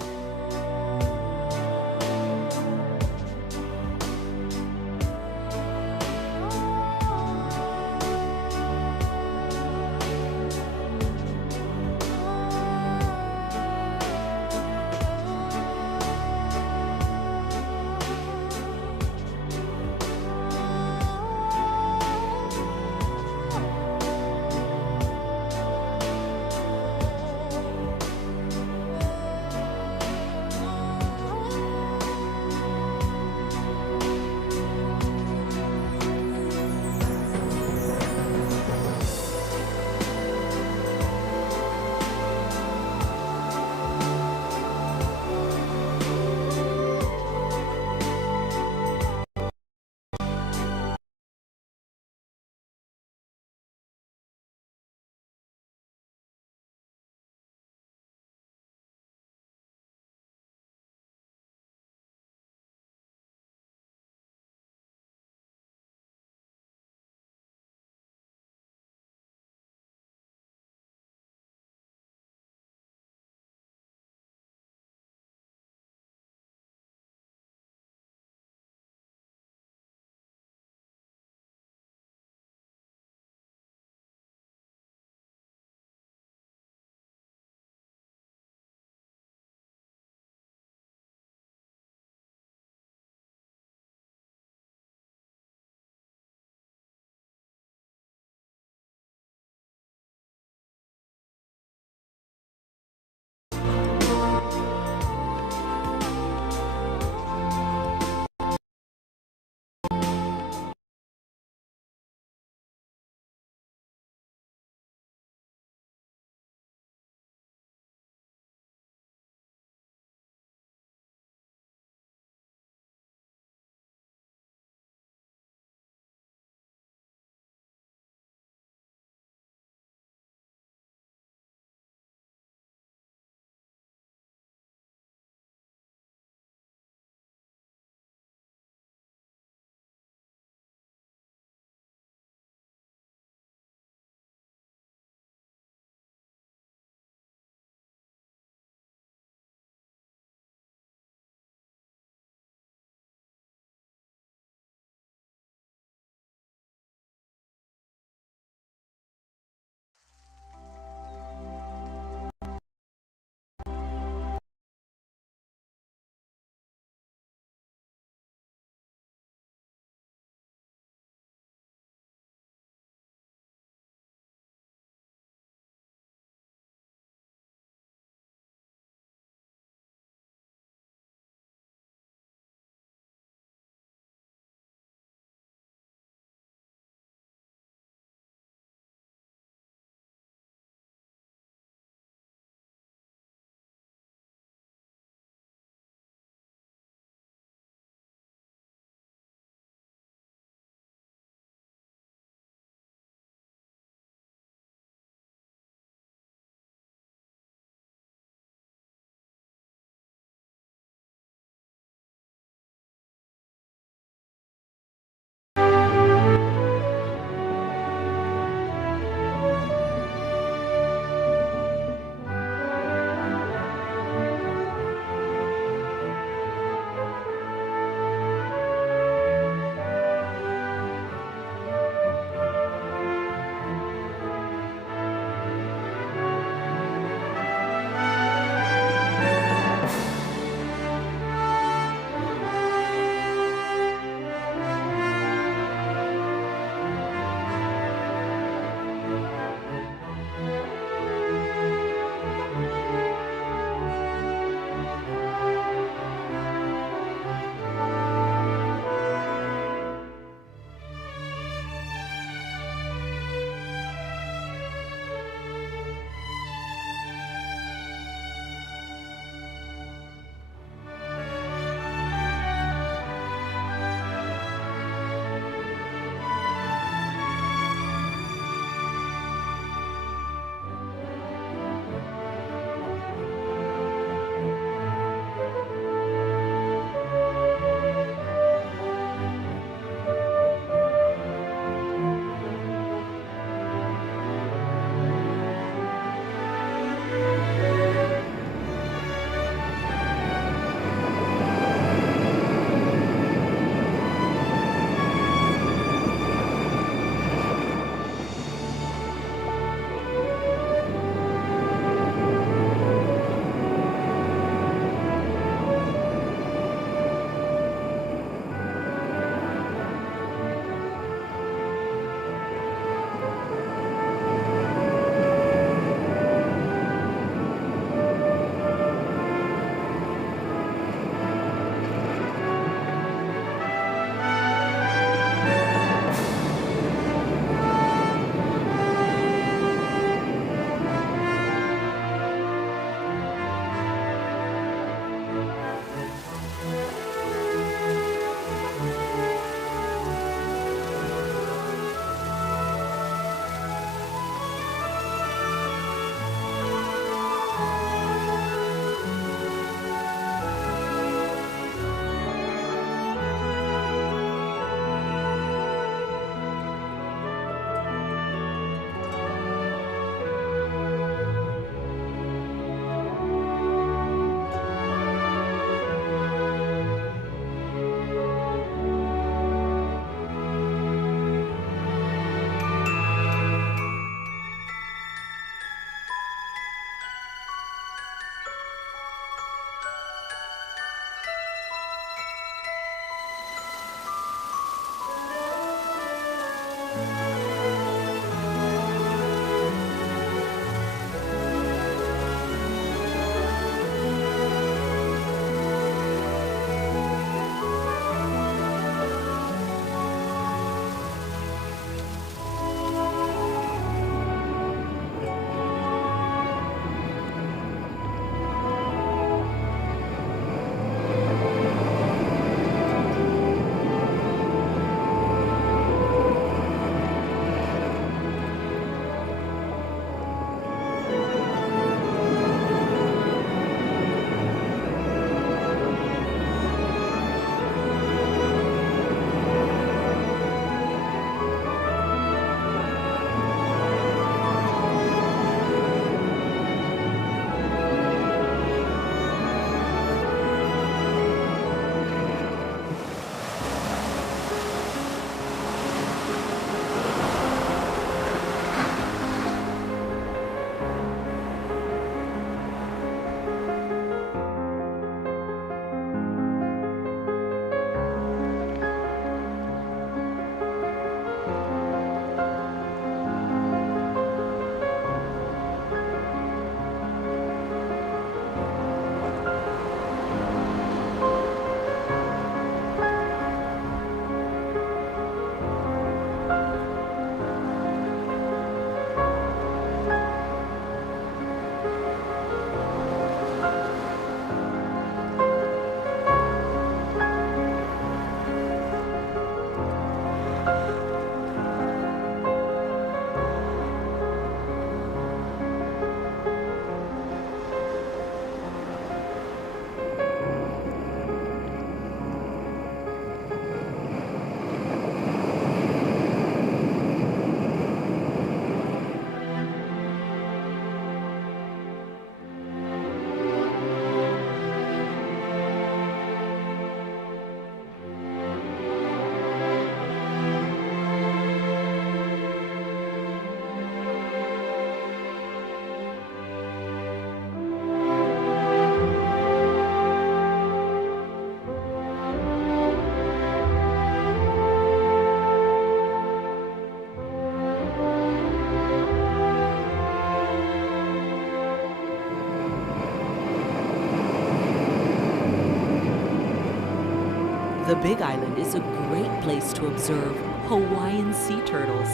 The Big Island is a great place to observe Hawaiian sea turtles,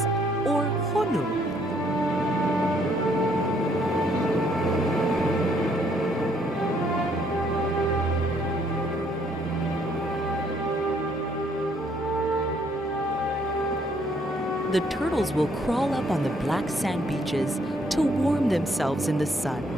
or honu. The turtles will crawl up on the black sand beaches to warm themselves in the sun.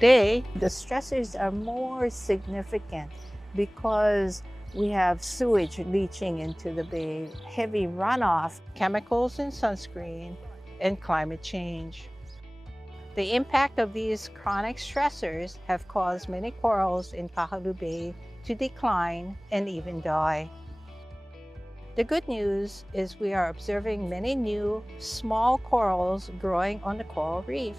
Today, the stressors are more significant because we have sewage leaching into the bay, heavy runoff, chemicals in sunscreen, and climate change. The impact of these chronic stressors have caused many corals in Kahaluu Bay to decline and even die. The good news is we are observing many new small corals growing on the coral reef.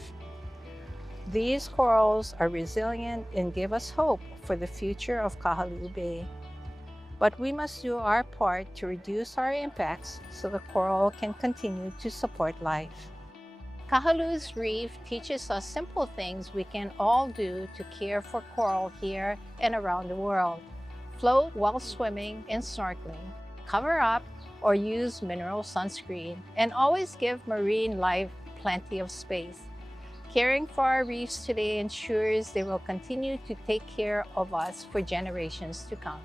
These corals are resilient and give us hope for the future of Kahaluu Bay. But we must do our part to reduce our impacts so the coral can continue to support life. Kahaluu's reef teaches us simple things we can all do to care for coral here and around the world. Float while swimming and snorkeling, cover up or use mineral sunscreen, and always give marine life plenty of space. Caring for our reefs today ensures they will continue to take care of us for generations to come.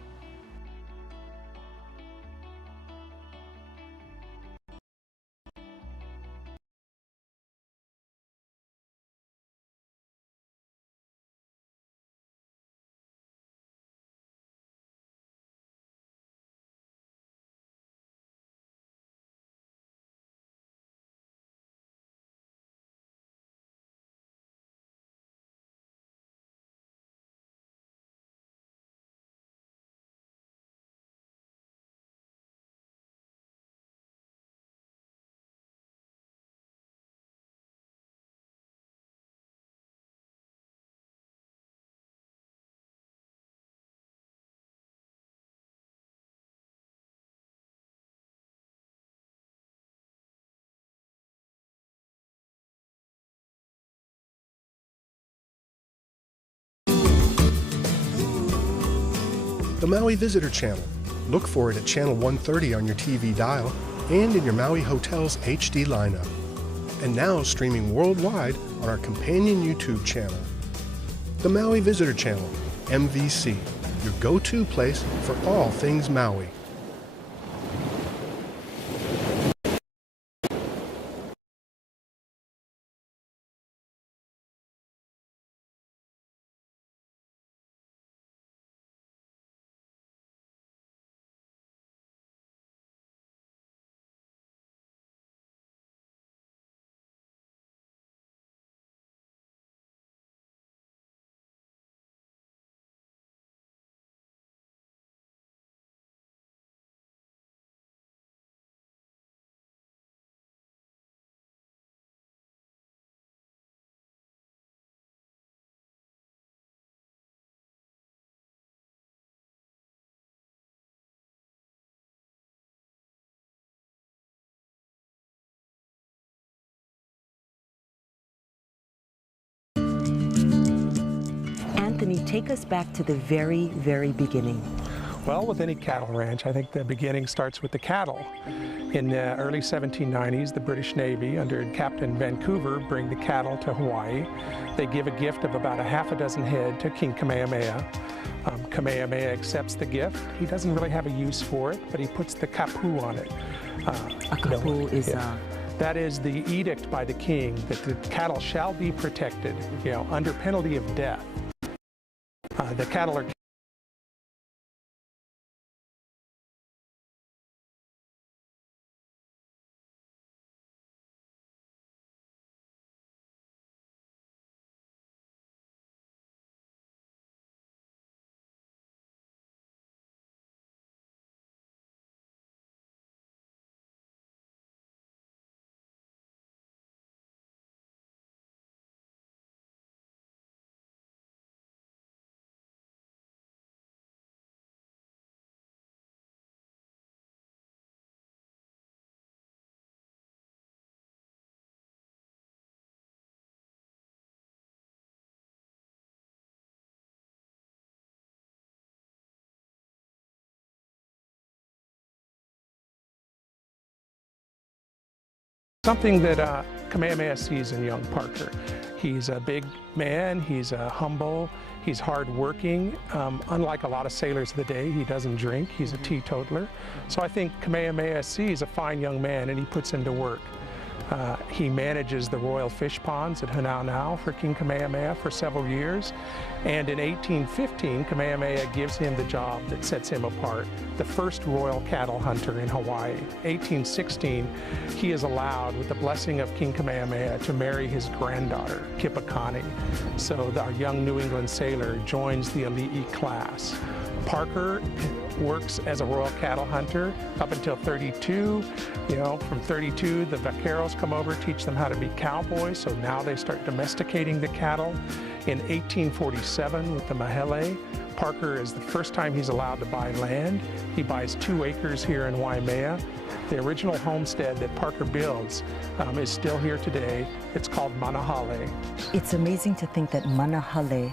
The Maui Visitor Channel. Look for it at channel 130 on your TV dial and in your Maui Hotel's HD lineup. And now streaming worldwide on our companion YouTube channel. The Maui Visitor Channel, MVC, your go-to place for all things Maui. Anthony take us back to the very, very beginning. Well, with any cattle ranch, I think the beginning starts with the cattle. In the early 1790s, the British Navy, under Captain Vancouver, bring the cattle to Hawaii. They give a gift of about 6 head to King Kamehameha. Kamehameha accepts the gift. He doesn't really have a use for it, but he puts the kapu on it. A kapu is That is the edict by the king that the cattle shall be protected, under penalty of death. The cattle are something that Kamehameha sees in young Parker. He's a big man, he's humble, he's hardworking. Unlike a lot of sailors of the day, he doesn't drink, he's a teetotaler. So I think Kamehameha sees a fine young man and he puts him to work. He manages the royal fish ponds at Hanau for King Kamehameha for several years. And in 1815, Kamehameha gives him the job that sets him apart, the first royal cattle hunter in Hawaii. 1816, he is allowed, with the blessing of King Kamehameha, to marry his granddaughter, Kipakani. So our young New England sailor joins the elite class. Parker works as a royal cattle hunter up until 32. From 32, the vaqueros come over, teach them how to be cowboys, so now they start domesticating the cattle. In 1847, with the Mahele, Parker is the first time he's allowed to buy land. He buys 2 acres here in Waimea. The original homestead that Parker builds is still here today. It's called Manahale. It's amazing to think that Manahale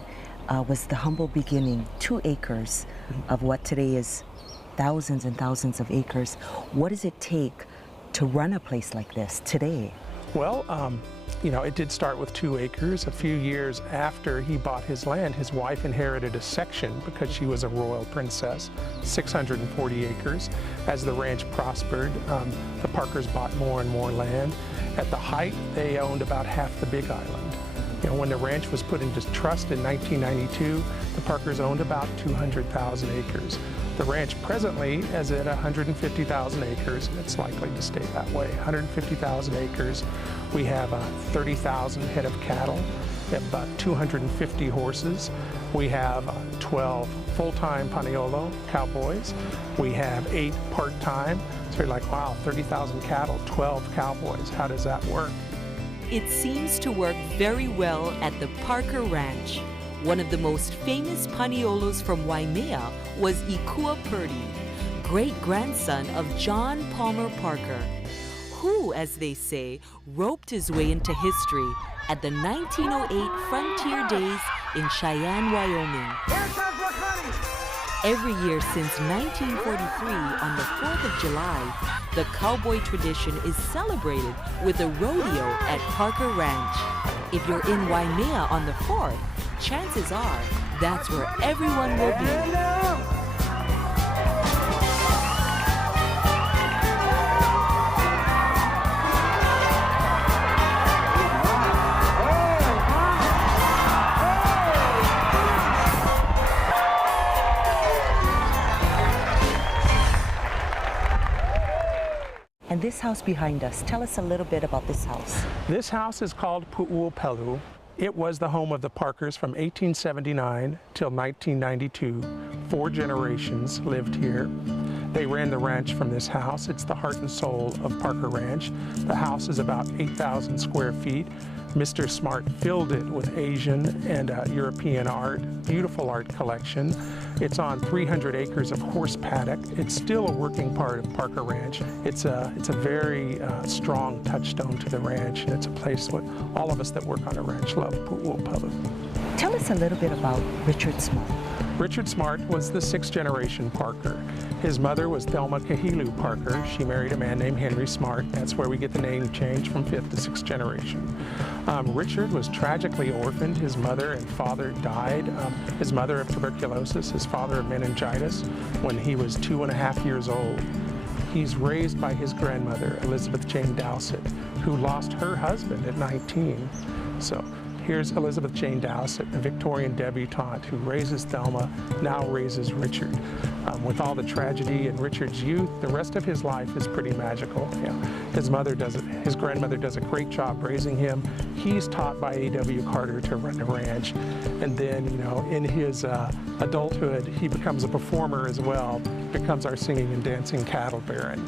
was the humble beginning, 2 acres of what today is thousands and thousands of acres. What does it take to run a place like this today? Well, it did start with 2 acres. A few years after he bought his land, his wife inherited a section because she was a royal princess, 640 acres. As the ranch prospered, the Parkers bought more and more land. At the height, they owned about half the Big Island. When the ranch was put into trust in 1992, the Parkers owned about 200,000 acres. The ranch presently is at 150,000 acres, and it's likely to stay that way. 150,000 acres. We have 30,000 head of cattle. We have about 250 horses. We have 12 full-time Paniolo cowboys. We have 8 part-time. So you're like, wow, 30,000 cattle, 12 cowboys. How does that work? It seems to work very well at the Parker Ranch. One of the most famous Paniolos from Waimea was Ikua Purdy, great-grandson of John Palmer Parker, who, as they say, roped his way into history at the 1908 Frontier Days in Cheyenne, Wyoming. Every year since 1943, on the 4th of July, the cowboy tradition is celebrated with a rodeo at Parker Ranch. If you're in Waimea on the 4th, chances are that's where everyone will be. And this house behind us, tell us a little bit about this house. This house is called Pu'uopelu. It was the home of the Parkers from 1879 till 1992. 4 generations lived here. They ran the ranch from this house. It's the heart and soul of Parker Ranch. The house is about 8,000 square feet. Mr. Smart filled it with Asian and European art, beautiful art collection. It's on 300 acres of horse paddock. It's still a working part of Parker Ranch. It's a very strong touchstone to the ranch, and it's a place what all of us that work on a ranch love, Pu'uopelu. Tell us a little bit about Richard Smart. Richard Smart was the 6th generation Parker. His mother was Thelma Kahilu Parker. She married a man named Henry Smart. That's where we get the name change from 5th to 6th generation. Richard was tragically orphaned. His mother and father died. His mother of tuberculosis, his father of meningitis when he was 2.5 years old. He's raised by his grandmother, Elizabeth Jane Dowsett, who lost her husband at 19. So here's Elizabeth Jane Dowsett, a Victorian debutante who raises Thelma, now raises Richard. With all the tragedy in Richard's youth, the rest of his life is pretty magical. His grandmother does a great job raising him. He's taught by A.W. Carter to run the ranch. And then, in his adulthood, he becomes a performer as well, becomes our singing and dancing cattle baron.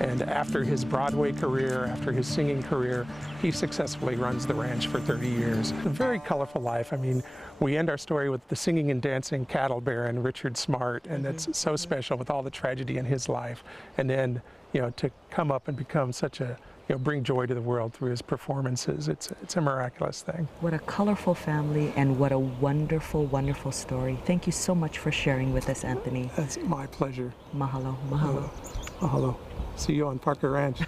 And after his Broadway career, after his singing career, he successfully runs the ranch for 30 years. A very colorful life. I mean, we end our story with the singing and dancing cattle baron, Richard Smart, and that's so special with all the tragedy in his life. And then, to come up and become such a, bring joy to the world through his performances, it's a miraculous thing. What a colorful family and what a wonderful, wonderful story. Thank you so much for sharing with us, Anthony. That's my pleasure. Mahalo, mahalo. Mahalo. See you on Parker Ranch.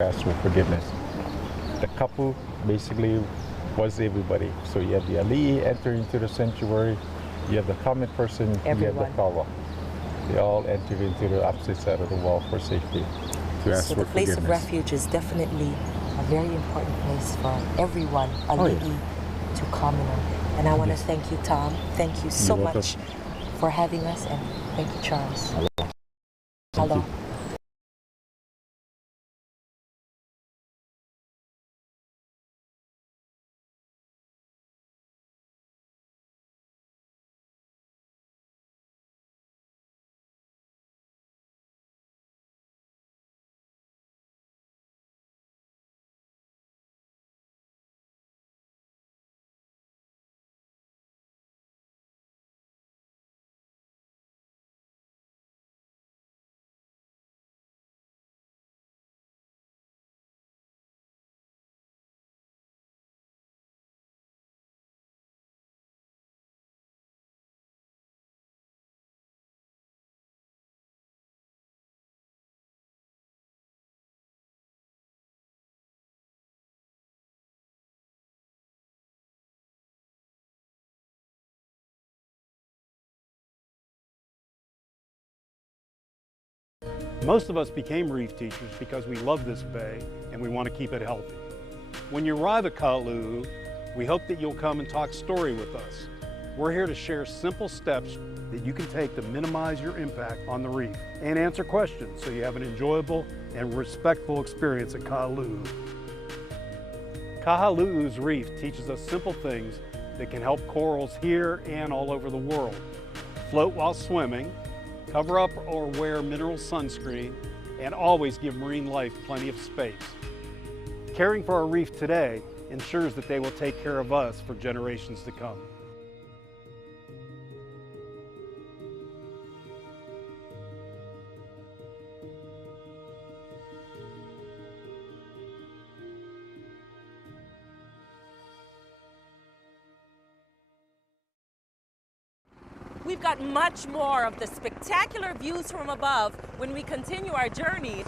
ask for forgiveness. The kapu basically was everybody. So you have the ali'i enter into the sanctuary, you have the common person, you have the kawa. They all entered into the opposite side of the wall for safety to ask So for the place forgiveness. of refuge is definitely a very important place for everyone, ali'i to common. And I want to thank you, Tom. Thank you so much for having us, and thank you, Charles. Hello. Most of us became reef teachers because we love this bay and we want to keep it healthy. When you arrive at Kaʻaluu, we hope that you'll come and talk story with us. We're here to share simple steps that you can take to minimize your impact on the reef and answer questions so you have an enjoyable and respectful experience at Kaʻaluu. Kaʻalu'u's reef teaches us simple things that can help corals here and all over the world. Float while swimming, cover up or wear mineral sunscreen, and always give marine life plenty of space. Caring for our reef today ensures that they will take care of us for generations to come. We've got much more of the spectacular views from above when we continue our journey.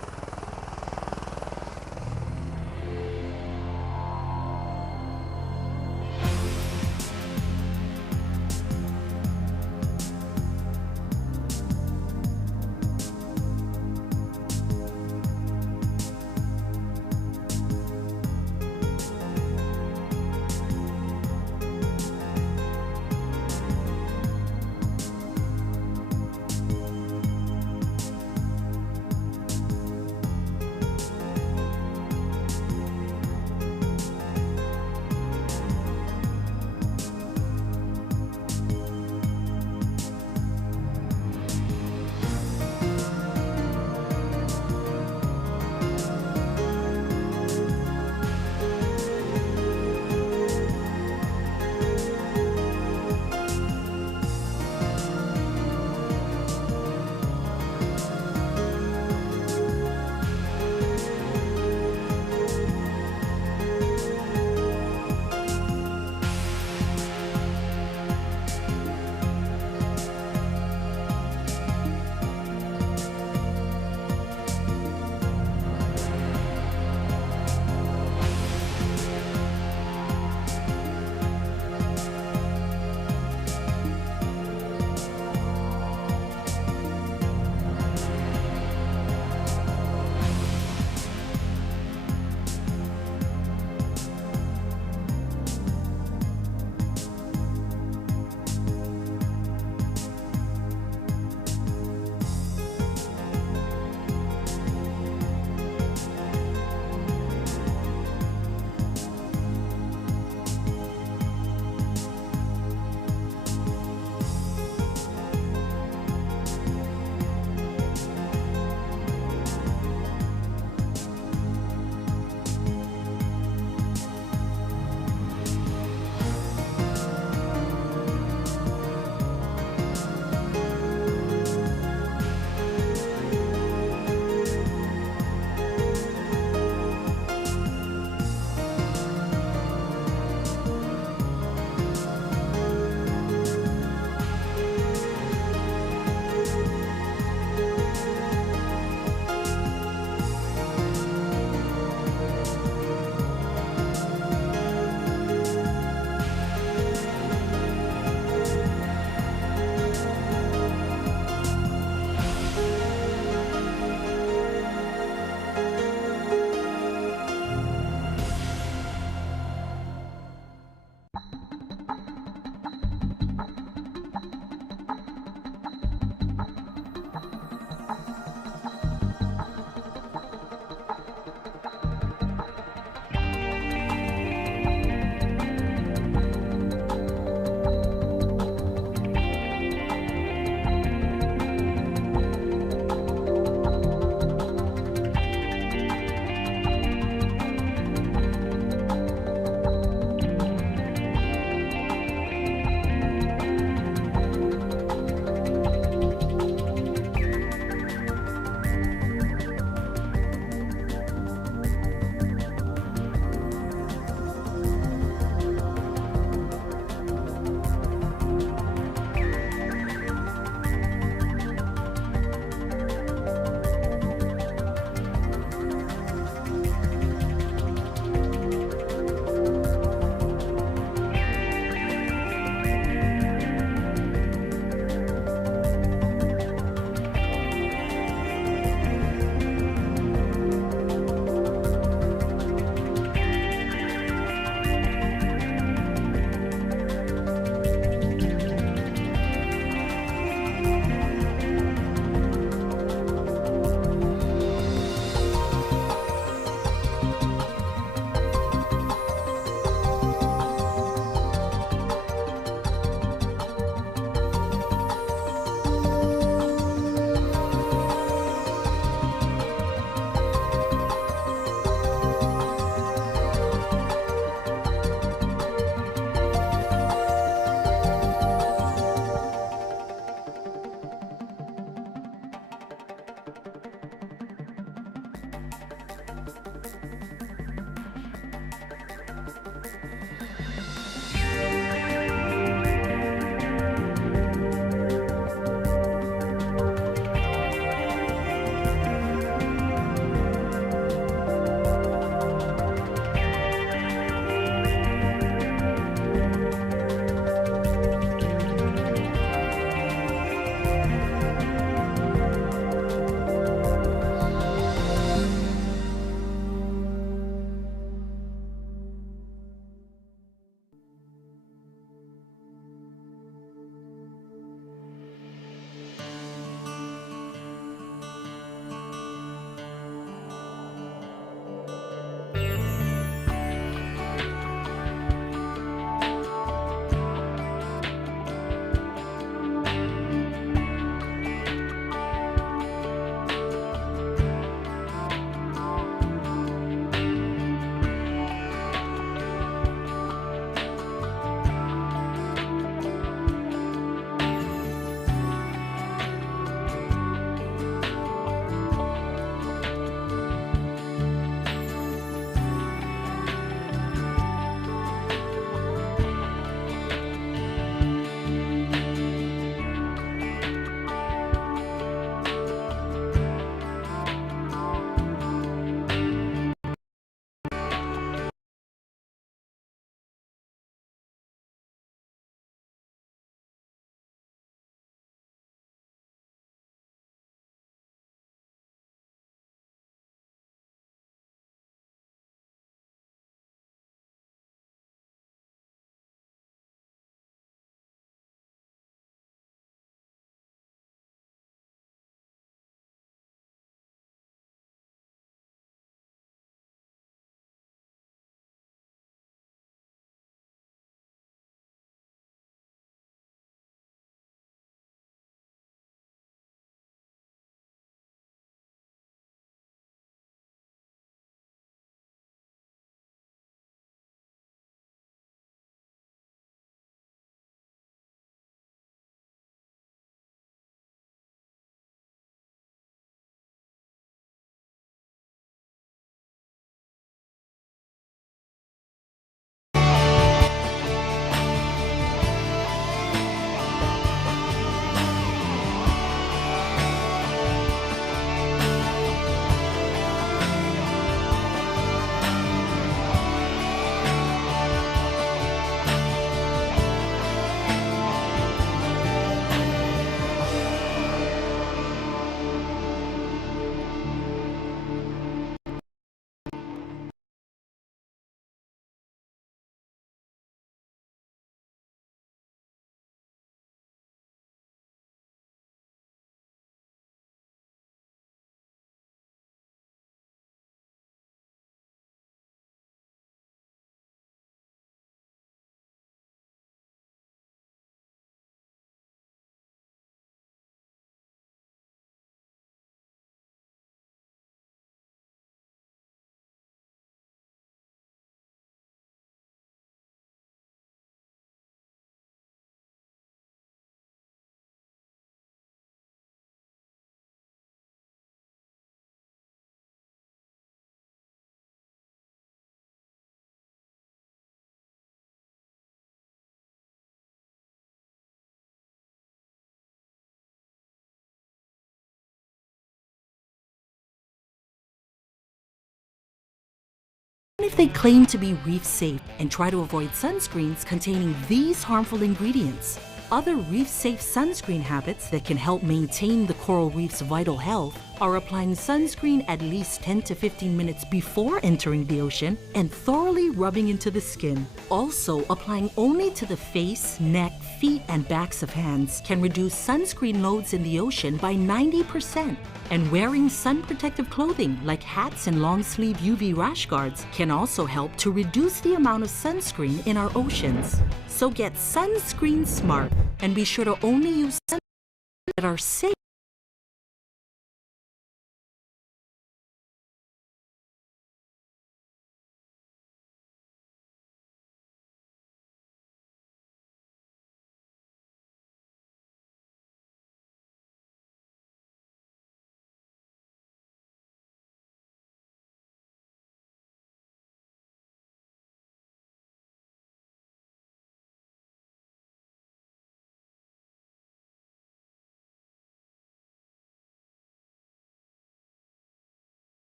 if they claim to be reef safe and try to avoid sunscreens containing these harmful ingredients? Other reef-safe sunscreen habits that can help maintain the coral reef's vital health are applying sunscreen at least 10 to 15 minutes before entering the ocean and thoroughly rubbing into the skin. Also, applying only to the face, neck, feet, and backs of hands can reduce sunscreen loads in the ocean by 90%. And wearing sun protective clothing like hats and long-sleeve UV rash guards can also help to reduce the amount of sunscreen in our oceans. So get sunscreen smart and be sure to only use sunscreen that are safe.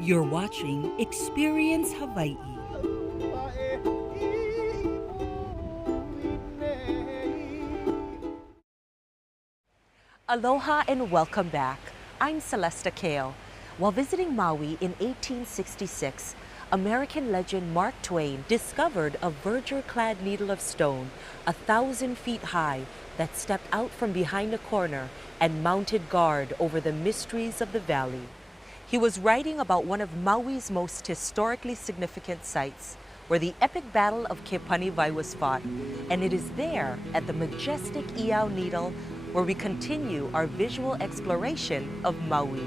You're watching Experience Hawaii. Aloha and welcome back. I'm Celeste Akeo. While visiting Maui in 1866, American legend Mark Twain discovered a verdure-clad needle of stone 1,000 feet high that stepped out from behind a corner and mounted guard over the mysteries of the valley. He was writing about one of Maui's most historically significant sites, where the epic Battle of Kepanivai was fought, and it is there, at the majestic Iao Needle, where we continue our visual exploration of Maui.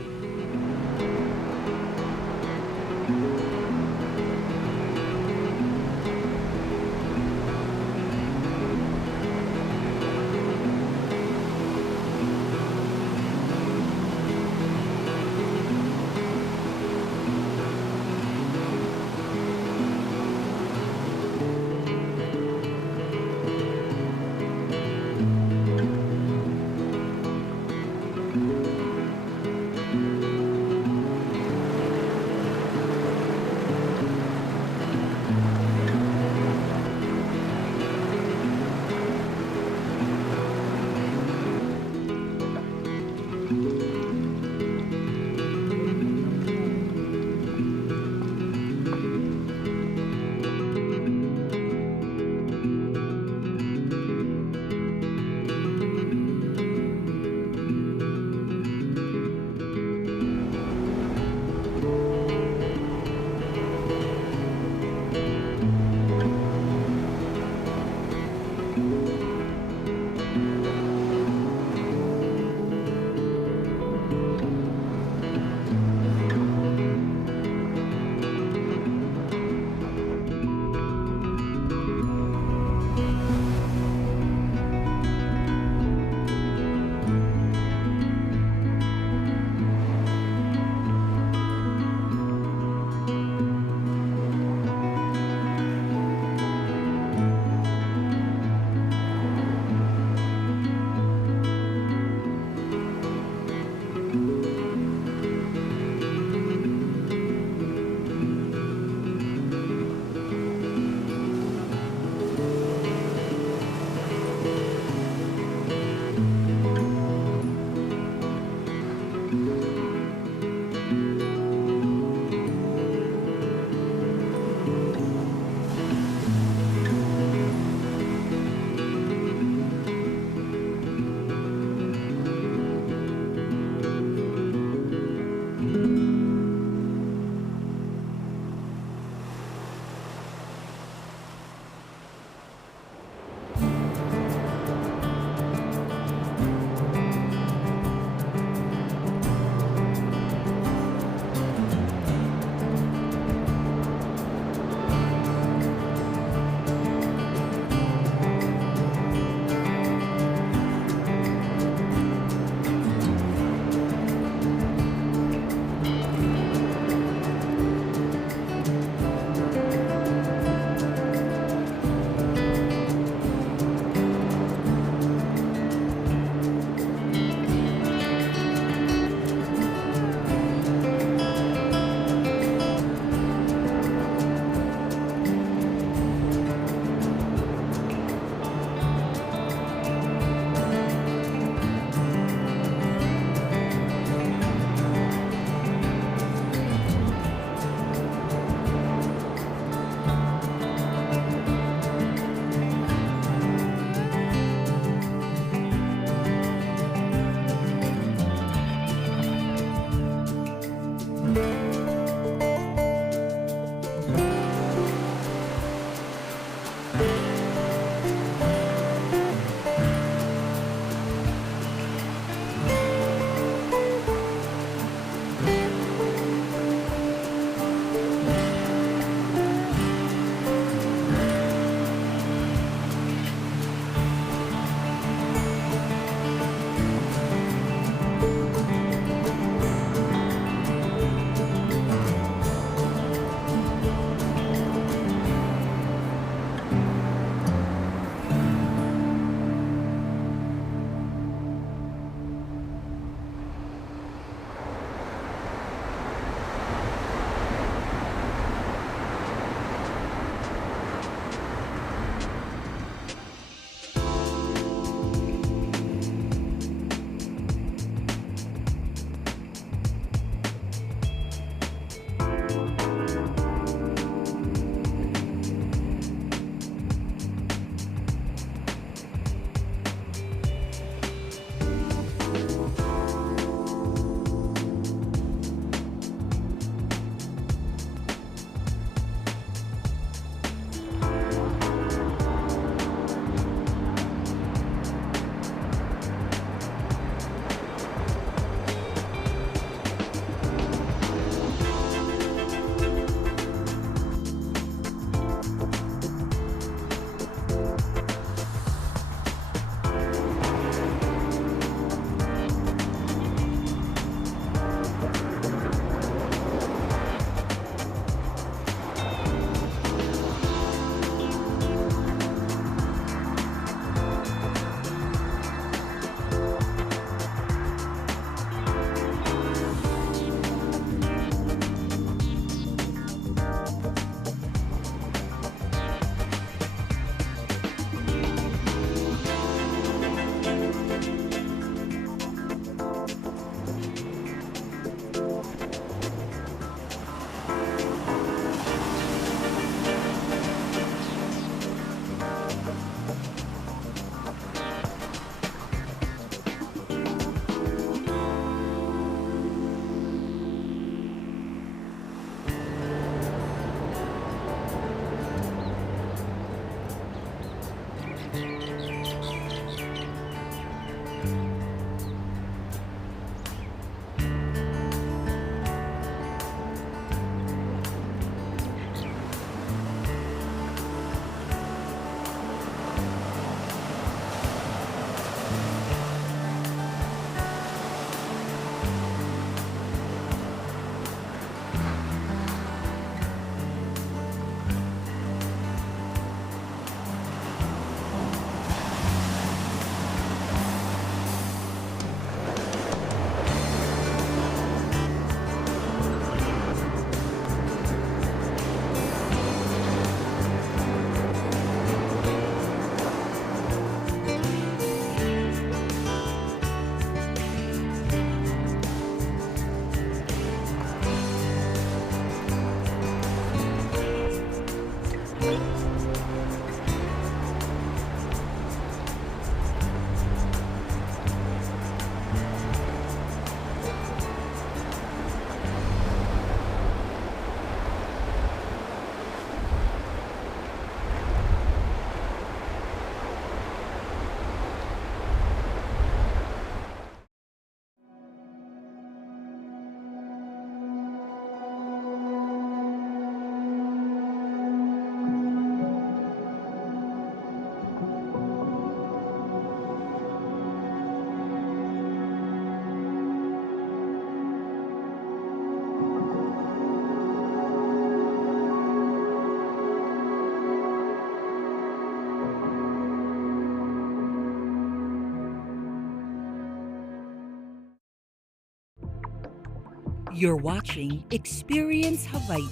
You're watching Experience Hawaii.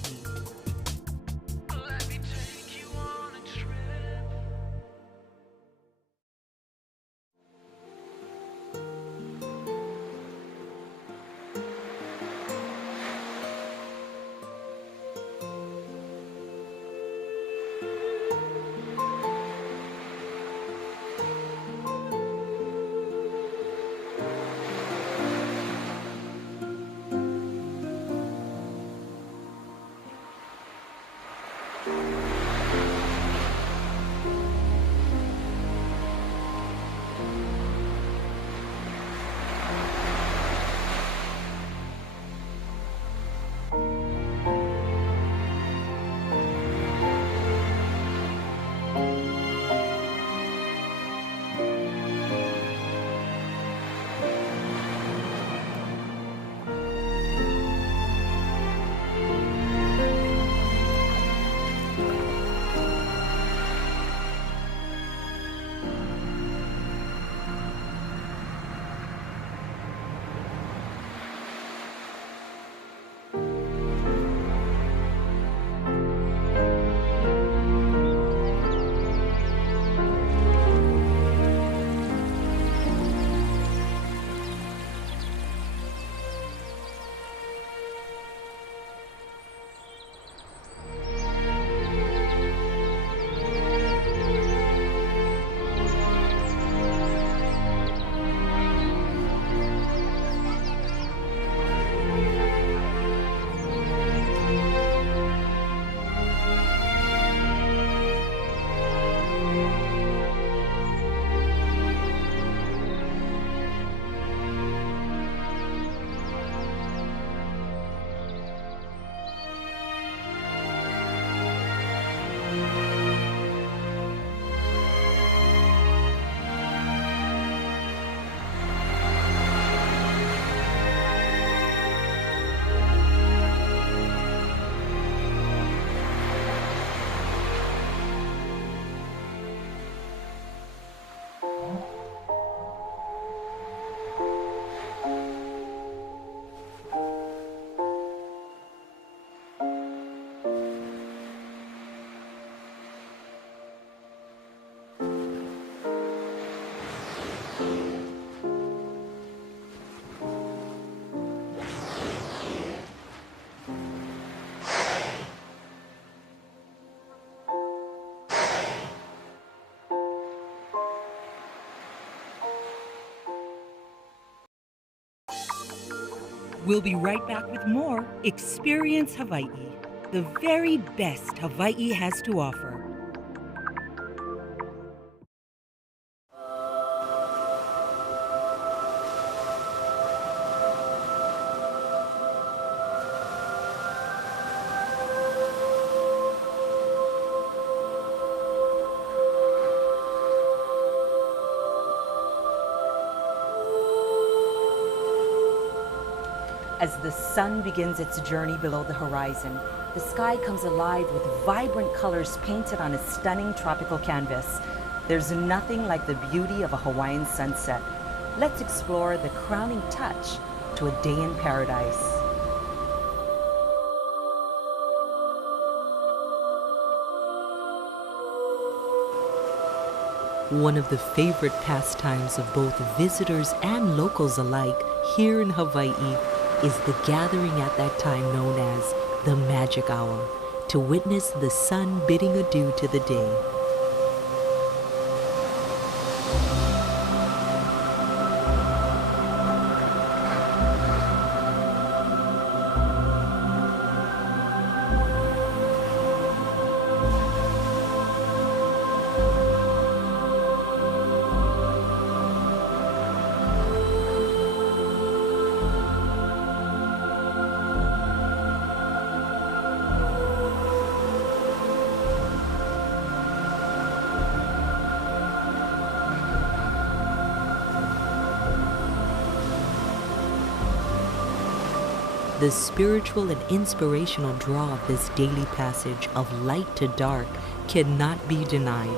We'll be right back with more Experience Hawaii, the very best Hawaii has to offer. As the sun begins its journey below the horizon, the sky comes alive with vibrant colors painted on a stunning tropical canvas. There's nothing like the beauty of a Hawaiian sunset. Let's explore the crowning touch to a day in paradise. One of the favorite pastimes of both visitors and locals alike here in Hawaii is the gathering at that time known as the magic hour, to witness the sun bidding adieu to the day. The spiritual and inspirational draw of this daily passage of light to dark cannot be denied.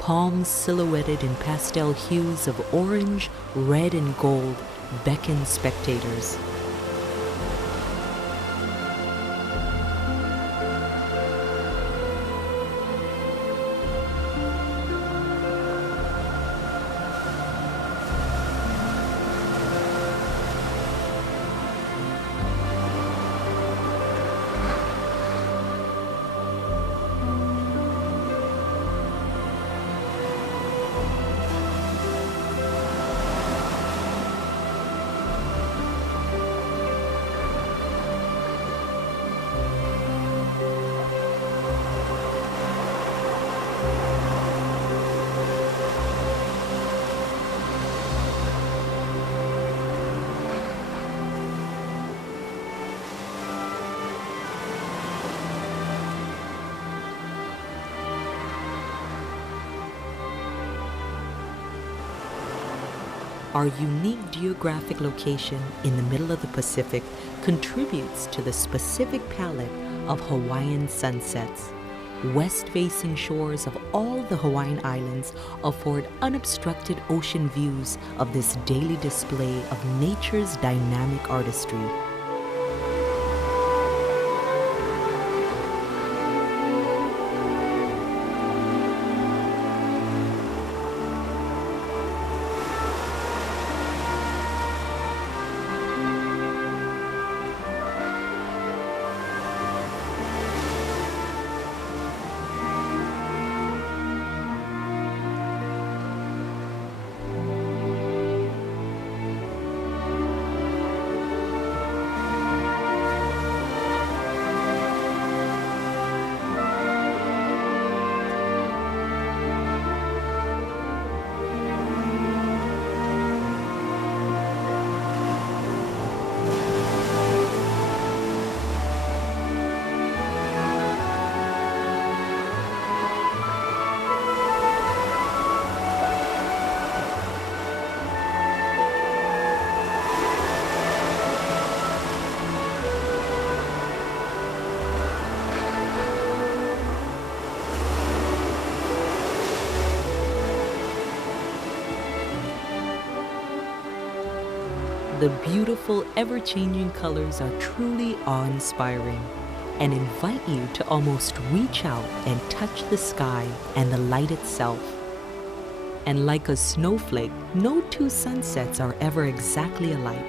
palms silhouetted in pastel hues of orange, red, and gold beckon spectators. Our unique geographic location in the middle of the Pacific contributes to the specific palette of Hawaiian sunsets. West-facing shores of all the Hawaiian Islands afford unobstructed ocean views of this daily display of nature's dynamic artistry. The beautiful, ever-changing colors are truly awe-inspiring and invite you to almost reach out and touch the sky and the light itself. And like a snowflake, no two sunsets are ever exactly alike.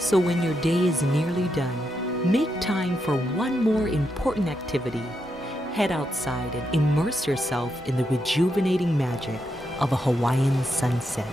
So when your day is nearly done, make time for one more important activity. Head outside and immerse yourself in the rejuvenating magic of a Hawaiian sunset.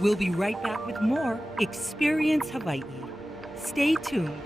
We'll be right back with more Experience Hawaii. Stay tuned.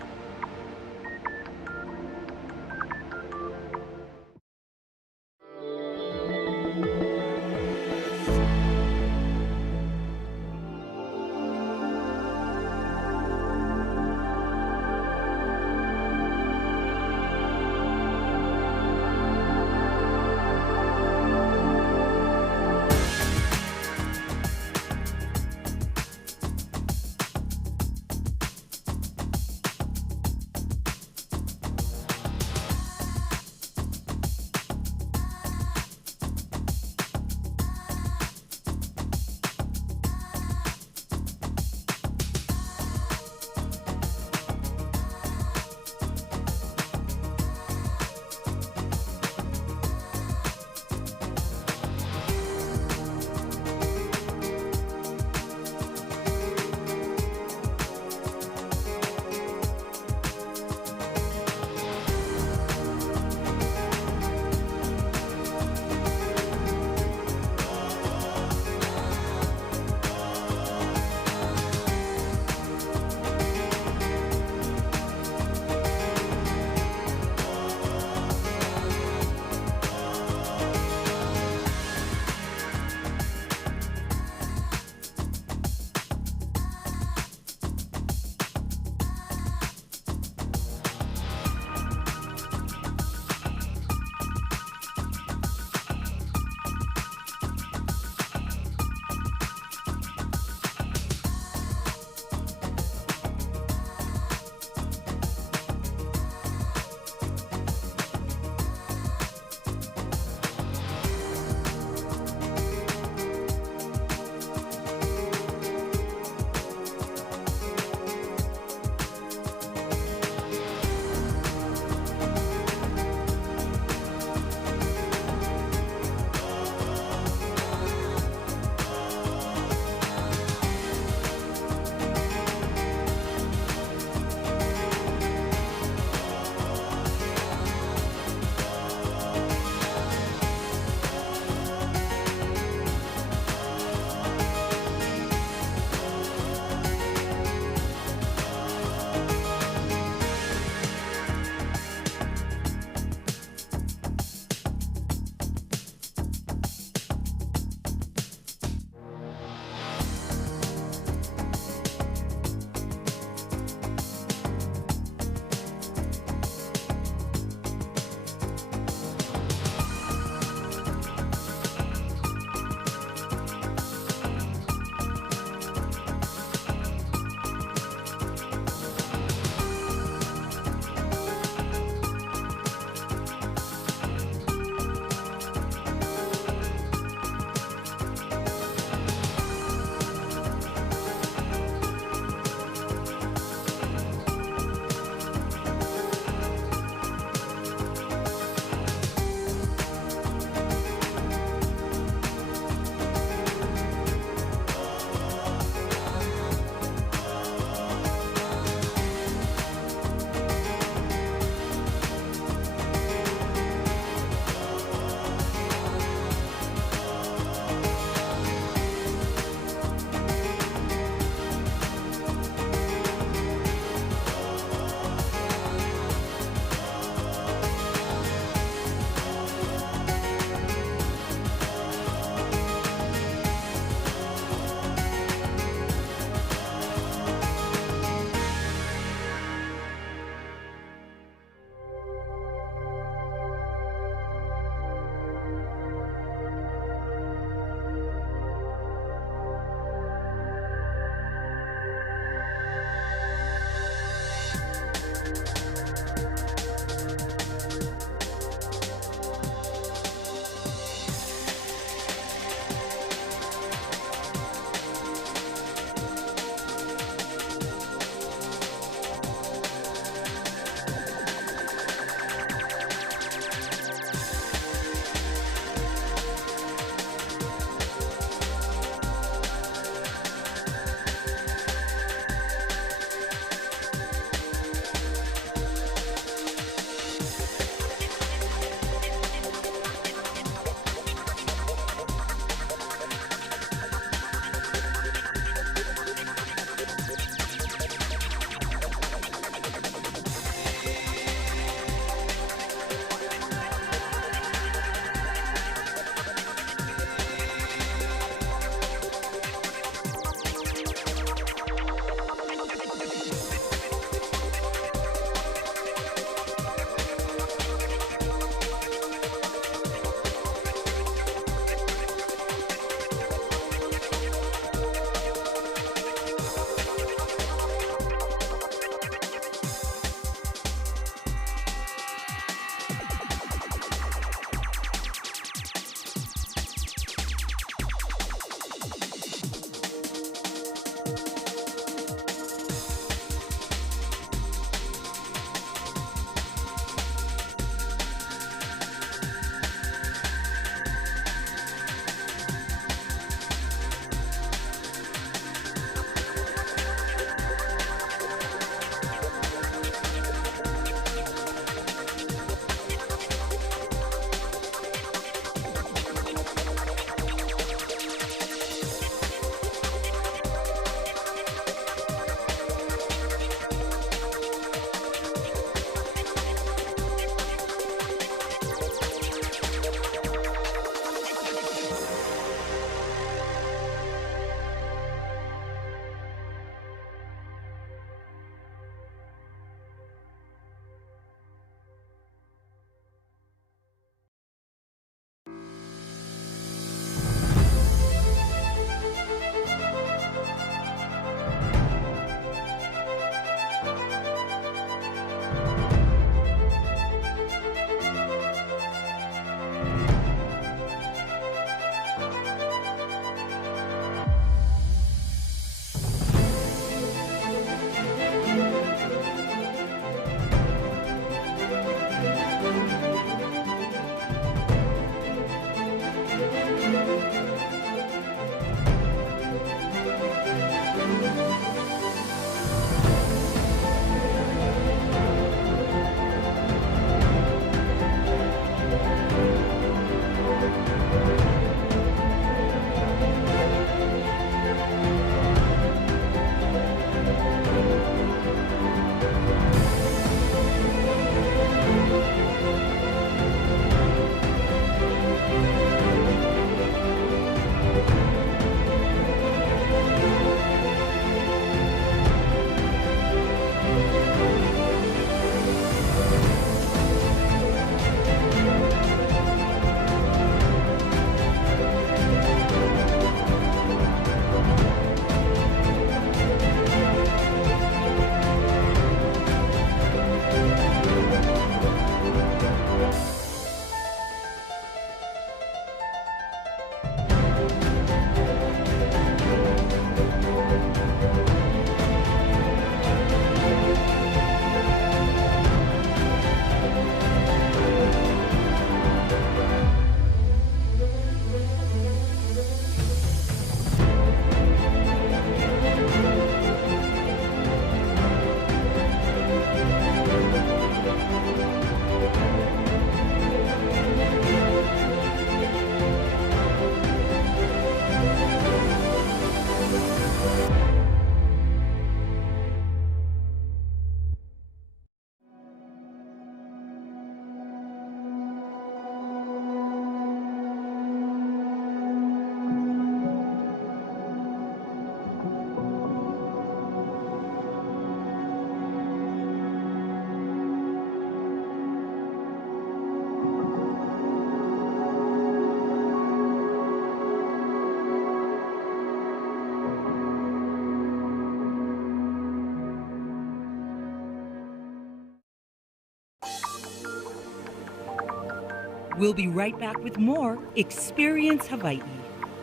We'll be right back with more Experience Hawaii,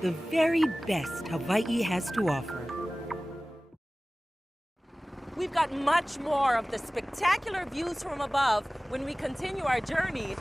the very best Hawaii has to offer. We've got much more of the spectacular views from above when we continue our journey.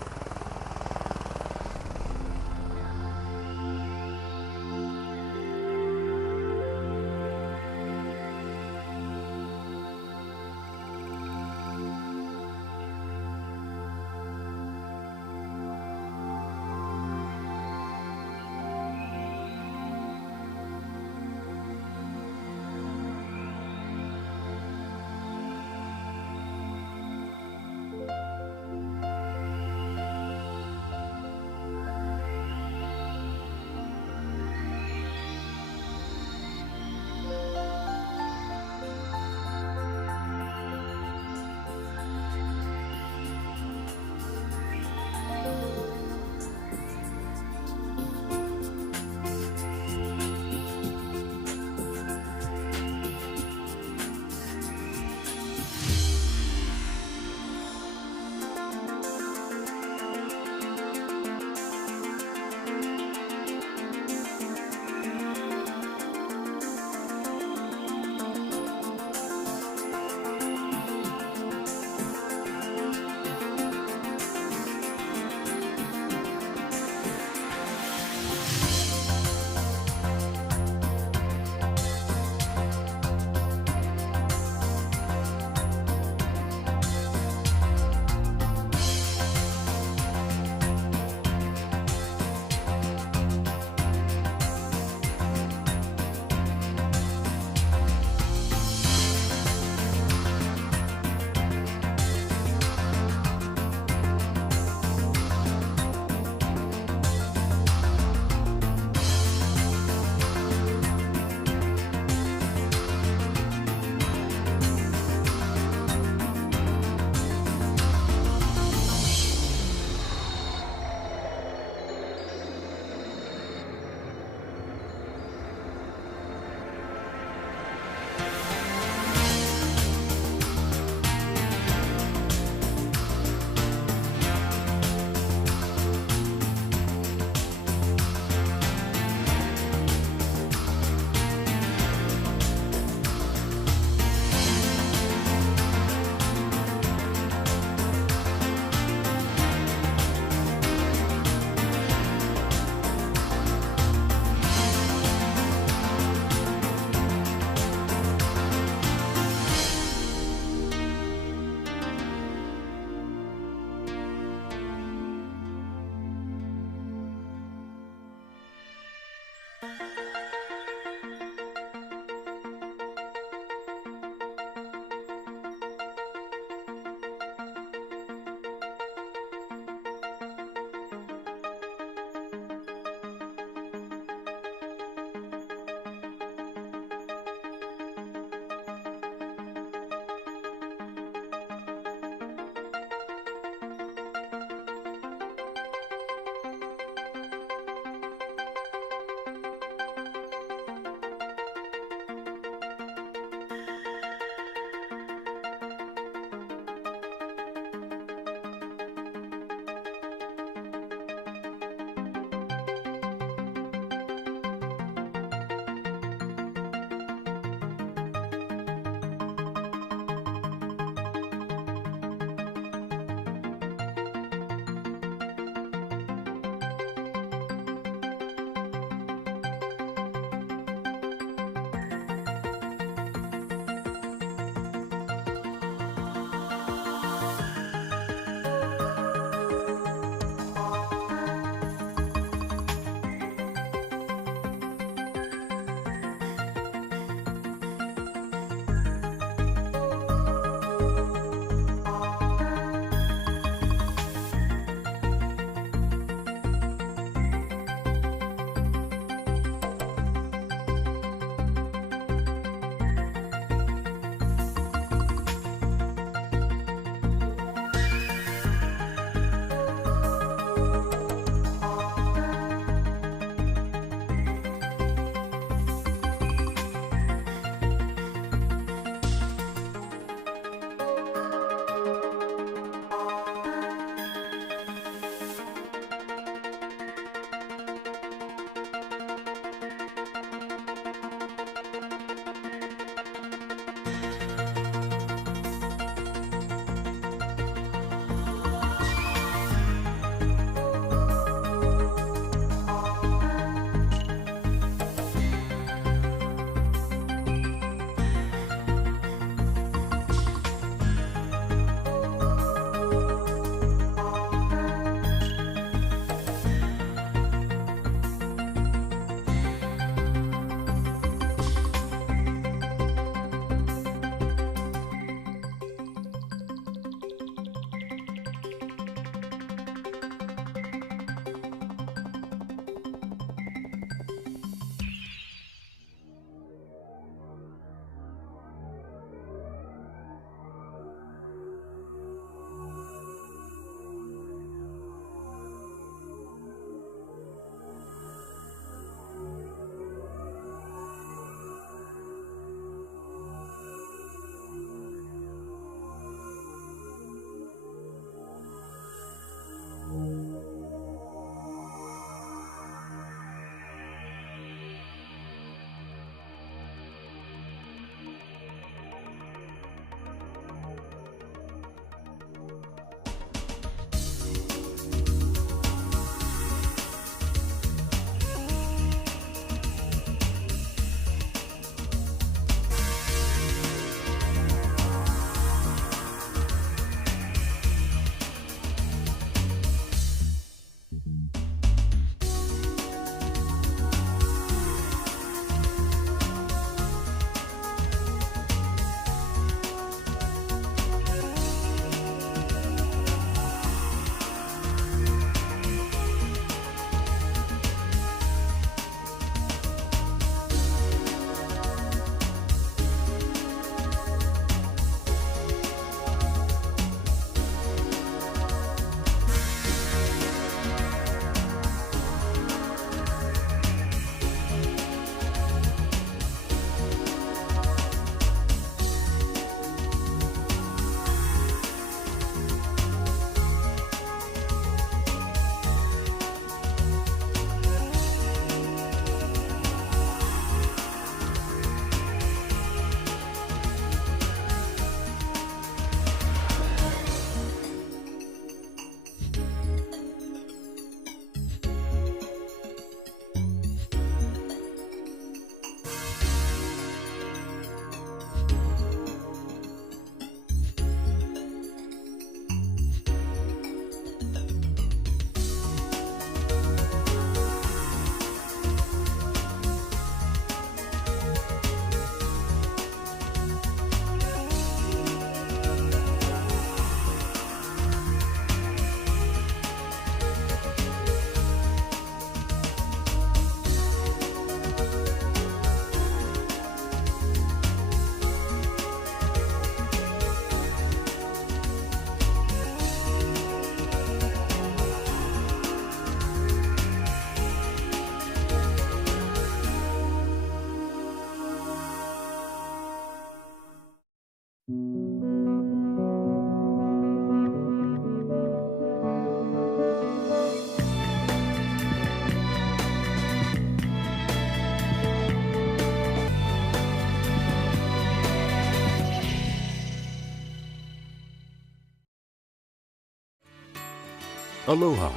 Aloha,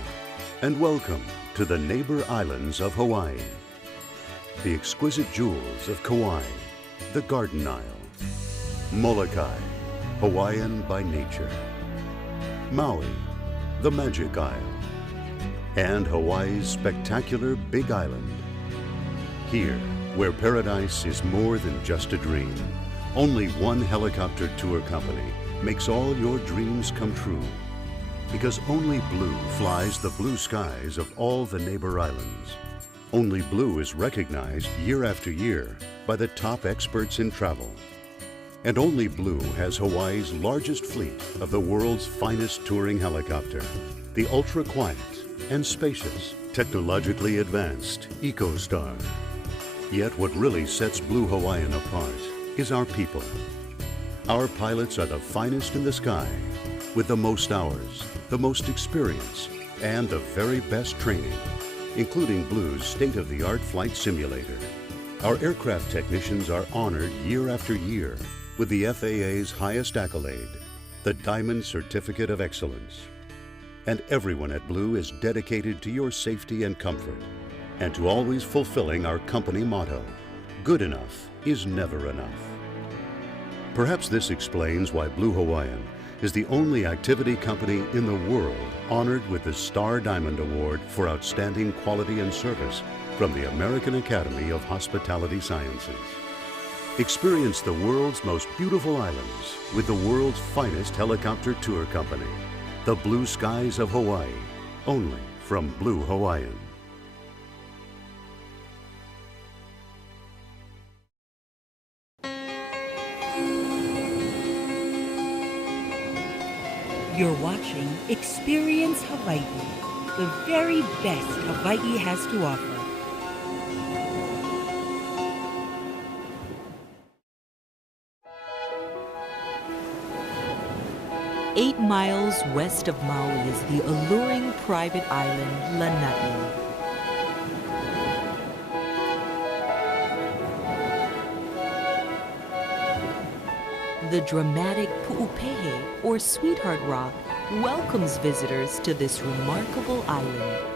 and welcome to the neighbor islands of Hawaii. The exquisite jewels of Kauai, the Garden Isle. Molokai, Hawaiian by nature. Maui, the Magic Isle. And Hawaii's spectacular Big Island. Here, where paradise is more than just a dream, only one helicopter tour company makes all your dreams come true. Because only Blue flies the blue skies of all the neighbor islands. Only Blue is recognized year after year by the top experts in travel. And only Blue has Hawaii's largest fleet of the world's finest touring helicopter, the ultra-quiet and spacious, technologically advanced EcoStar. Yet what really sets Blue Hawaiian apart is our people. Our pilots are the finest in the sky, with the most hours, the most experience, and the very best training, including Blue's state-of-the-art flight simulator. Our aircraft technicians are honored year after year with the FAA's highest accolade, the Diamond Certificate of Excellence. And everyone at Blue is dedicated to your safety and comfort, and to always fulfilling our company motto, good enough is never enough. Perhaps this explains why Blue Hawaiian is the only activity company in the world honored with the Star Diamond Award for Outstanding Quality and Service from the American Academy of Hospitality Sciences. Experience the world's most beautiful islands with the world's finest helicopter tour company, the Blue Skies of Hawaii, only from Blue Hawaiian. You're watching Experience Hawaii, the very best Hawaii has to offer. Eight miles west of Maui is the alluring private island, Lanai. The dramatic Pu'upehe, or Sweetheart Rock, welcomes visitors to this remarkable island.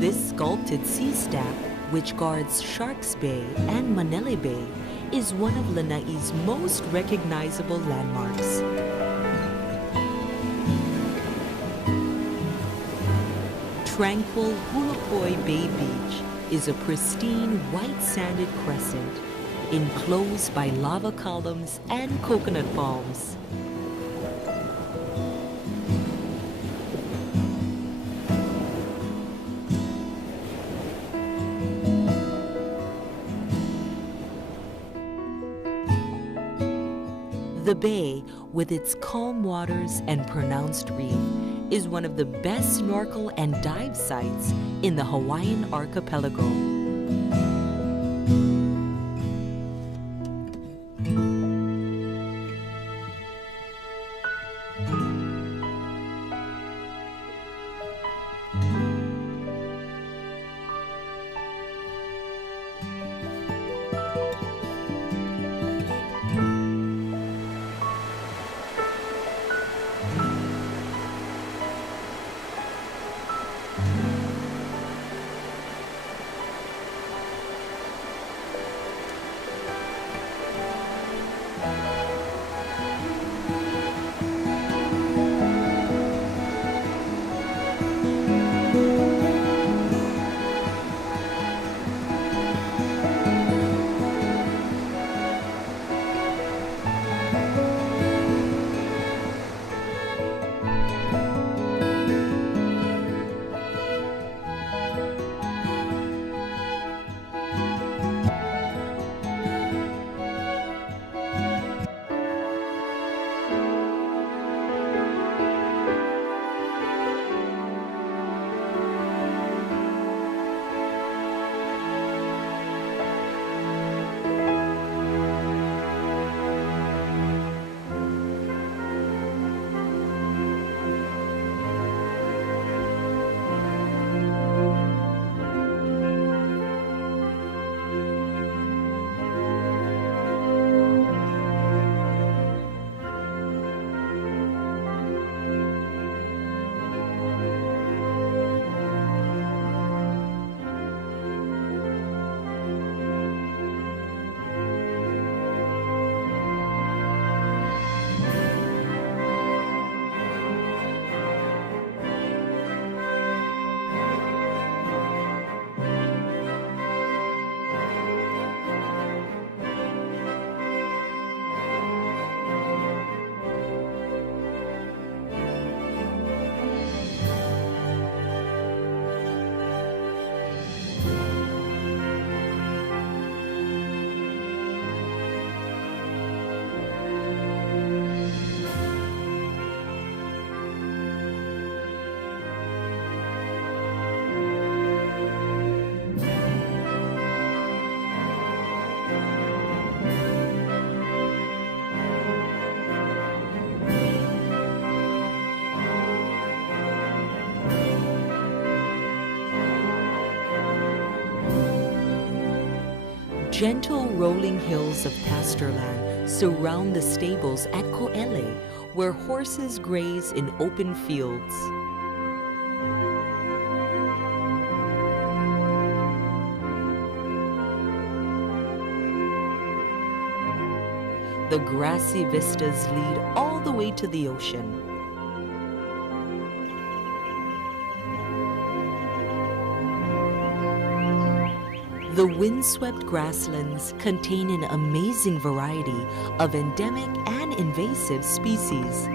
This sculpted sea stack, which guards Sharks Bay and Manele Bay, is one of Lanai's most recognizable landmarks. Tranquil Hulapoi Bay Beach is a pristine white-sanded crescent enclosed by lava columns and coconut palms. The bay, with its calm waters and pronounced reef, is one of the best snorkel and dive sites in the Hawaiian archipelago. Gentle rolling hills of pasture land surround the stables at Ko'ele, where horses graze in open fields. The grassy vistas lead all the way to the ocean. The windswept grasslands contain an amazing variety of endemic and invasive species.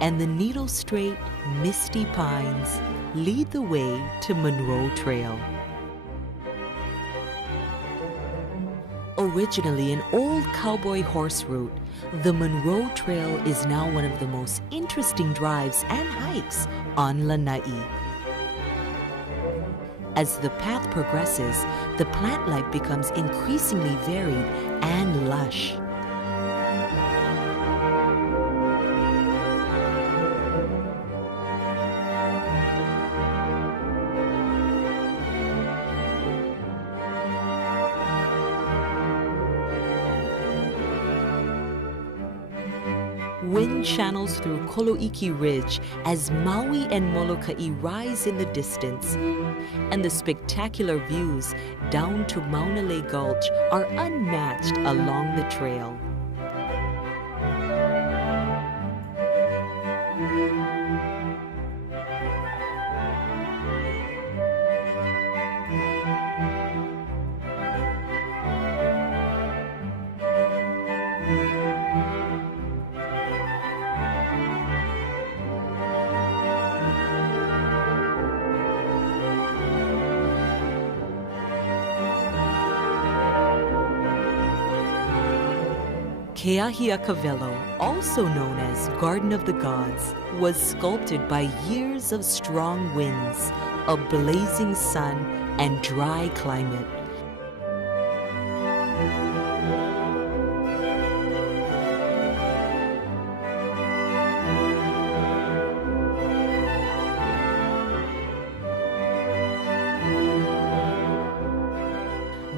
And the needle-straight, misty pines lead the way to Monroe Trail. Originally an old cowboy horse route, the Monroe Trail is now one of the most interesting drives and hikes on Lanai. As the path progresses, the plant life becomes increasingly varied and lush. Wind channels through Koloiki Ridge as Maui and Molokai rise in the distance, and the spectacular views down to Maunalei Gulch are unmatched along the trail. Keahiakavelo, also known as Garden of the Gods, was sculpted by years of strong winds, a blazing sun, and dry climate.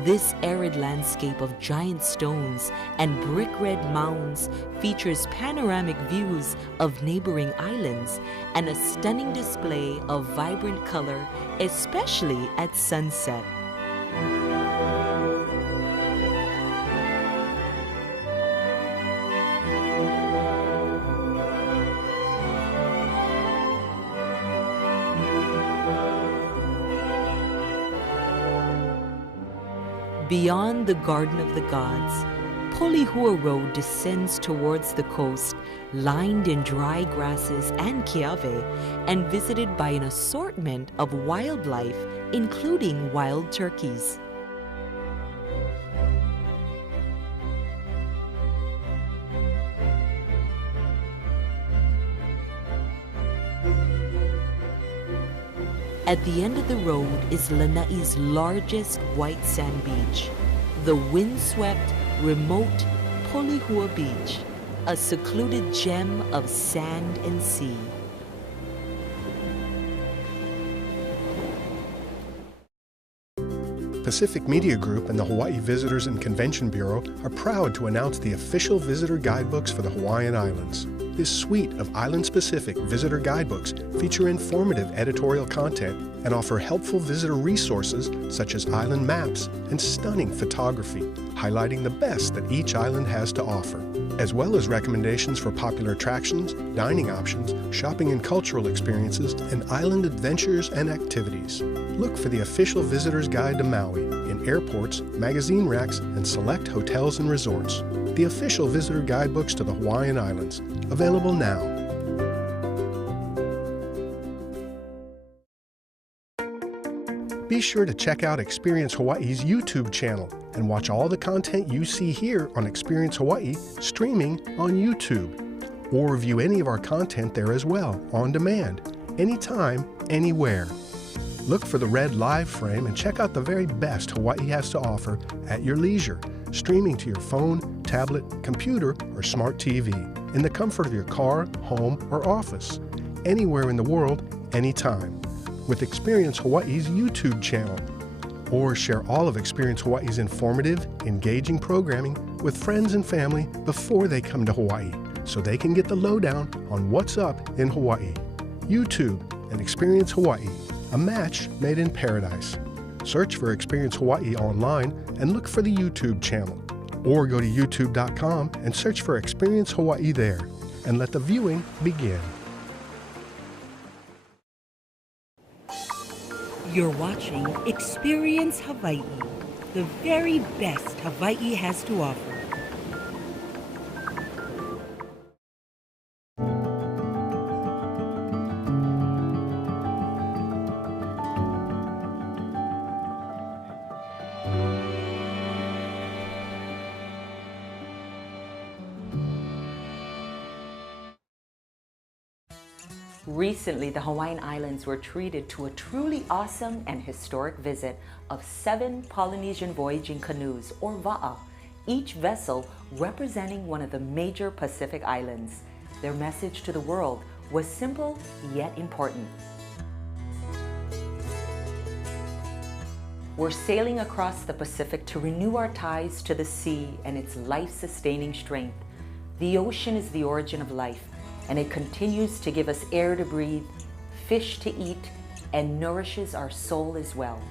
This arid landscape of giant stones and brick-red mounds features panoramic views of neighboring islands and a stunning display of vibrant color, especially at sunset. Beyond the Garden of the Gods, Polihua Road descends towards the coast, lined in dry grasses and kiave, and visited by an assortment of wildlife, including wild turkeys. At the end of the road is Lanai's largest white sand beach, the windswept, remote Polihua Beach, a secluded gem of sand and sea. Pacific Media Group and the Hawaii Visitors and Convention Bureau are proud to announce the official visitor guidebooks for the Hawaiian Islands. This suite of island-specific visitor guidebooks feature informative editorial content and offer helpful visitor resources such as island maps and stunning photography, highlighting the best that each island has to offer, as well as recommendations for popular attractions, dining options, shopping and cultural experiences, and island adventures and activities. Look for the official Visitor's Guide to Maui in airports, magazine racks, and select hotels and resorts. The official visitor guidebooks to the Hawaiian Islands, available now. Be sure to check out Experience Hawaii's YouTube channel and watch all the content you see here on Experience Hawaii streaming on YouTube. Or view any of our content there as well, on demand, anytime, anywhere. Look for the red live frame and check out the very best Hawaii has to offer at your leisure, streaming to your phone, tablet, computer, or smart TV in the comfort of your car, home, or office, anywhere in the world, anytime, with Experience Hawaii's YouTube channel. Or share all of Experience Hawaii's informative, engaging programming with friends and family before they come to Hawaii, so they can get the lowdown on what's up in Hawaii. YouTube and Experience Hawaii, a match made in paradise. Search for Experience Hawaii online and look for the YouTube channel. Or go to youtube.com and search for Experience Hawaii there, and let the viewing begin. You're watching Experience Hawaii, the very best Hawaii has to offer. Recently, the Hawaiian Islands were treated to a truly awesome and historic visit of 7 Polynesian voyaging canoes, or va'a, each vessel representing one of the major Pacific islands. Their message to the world was simple yet important. We're sailing across the Pacific to renew our ties to the sea and its life-sustaining strength. The ocean is the origin of life, and it continues to give us air to breathe, fish to eat, and nourishes our soul as well.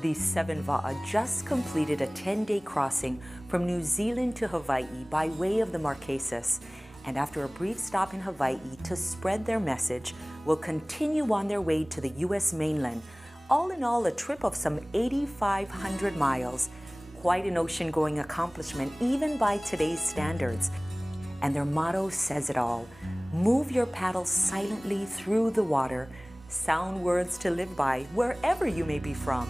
These 7 va'a just completed a 10-day crossing from New Zealand to Hawaii by way of the Marquesas, and after a brief stop in Hawaii to spread their message, will continue on their way to the U.S. mainland. All in all, a trip of some 8,500 miles. Quite an ocean-going accomplishment, even by today's standards. And their motto says it all. Move your paddle silently through the water. Sound words to live by wherever you may be from.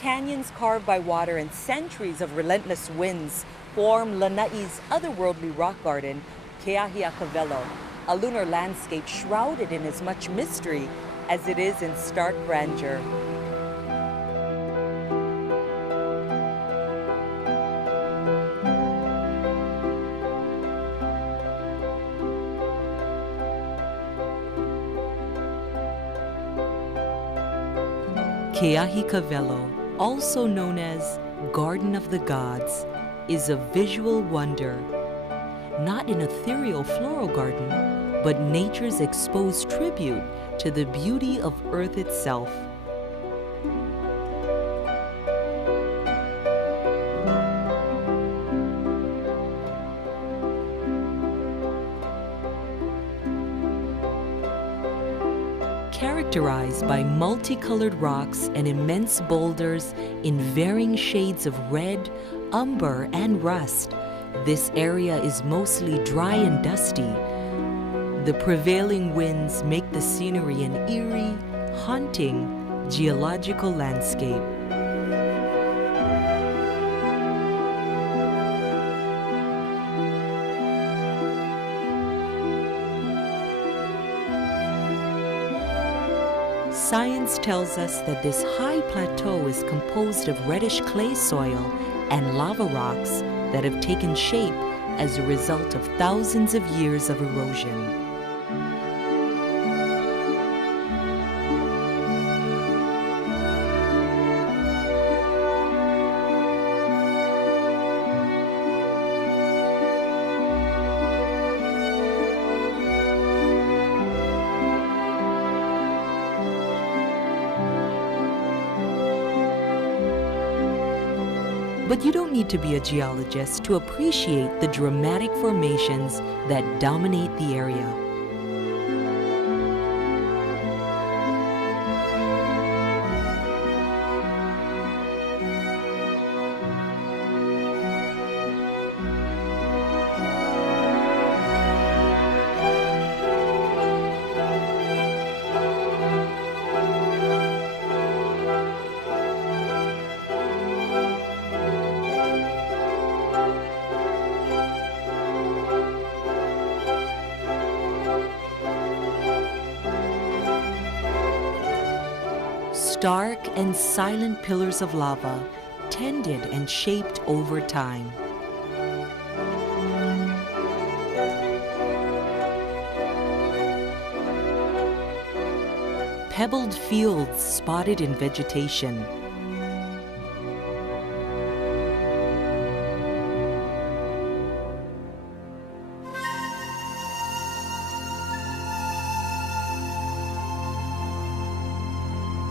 Canyons carved by water and centuries of relentless winds form Lanai's otherworldly rock garden, Keahiakawelo, a lunar landscape shrouded in as much mystery as it is in stark grandeur. Keahiakawelo, also known as Garden of the Gods, is a visual wonder. Not an ethereal floral garden, but nature's exposed tribute to the beauty of Earth itself. Characterized by multicolored rocks and immense boulders in varying shades of red, umber, and rust, this area is mostly dry and dusty. The prevailing winds make the scenery an eerie, haunting geological landscape. Science tells us that this high plateau is composed of reddish clay soil and lava rocks that have taken shape as a result of thousands of years of erosion. But you don't need to be a geologist to appreciate the dramatic formations that dominate the area. Stark and silent pillars of lava, tended and shaped over time. Pebbled fields spotted in vegetation.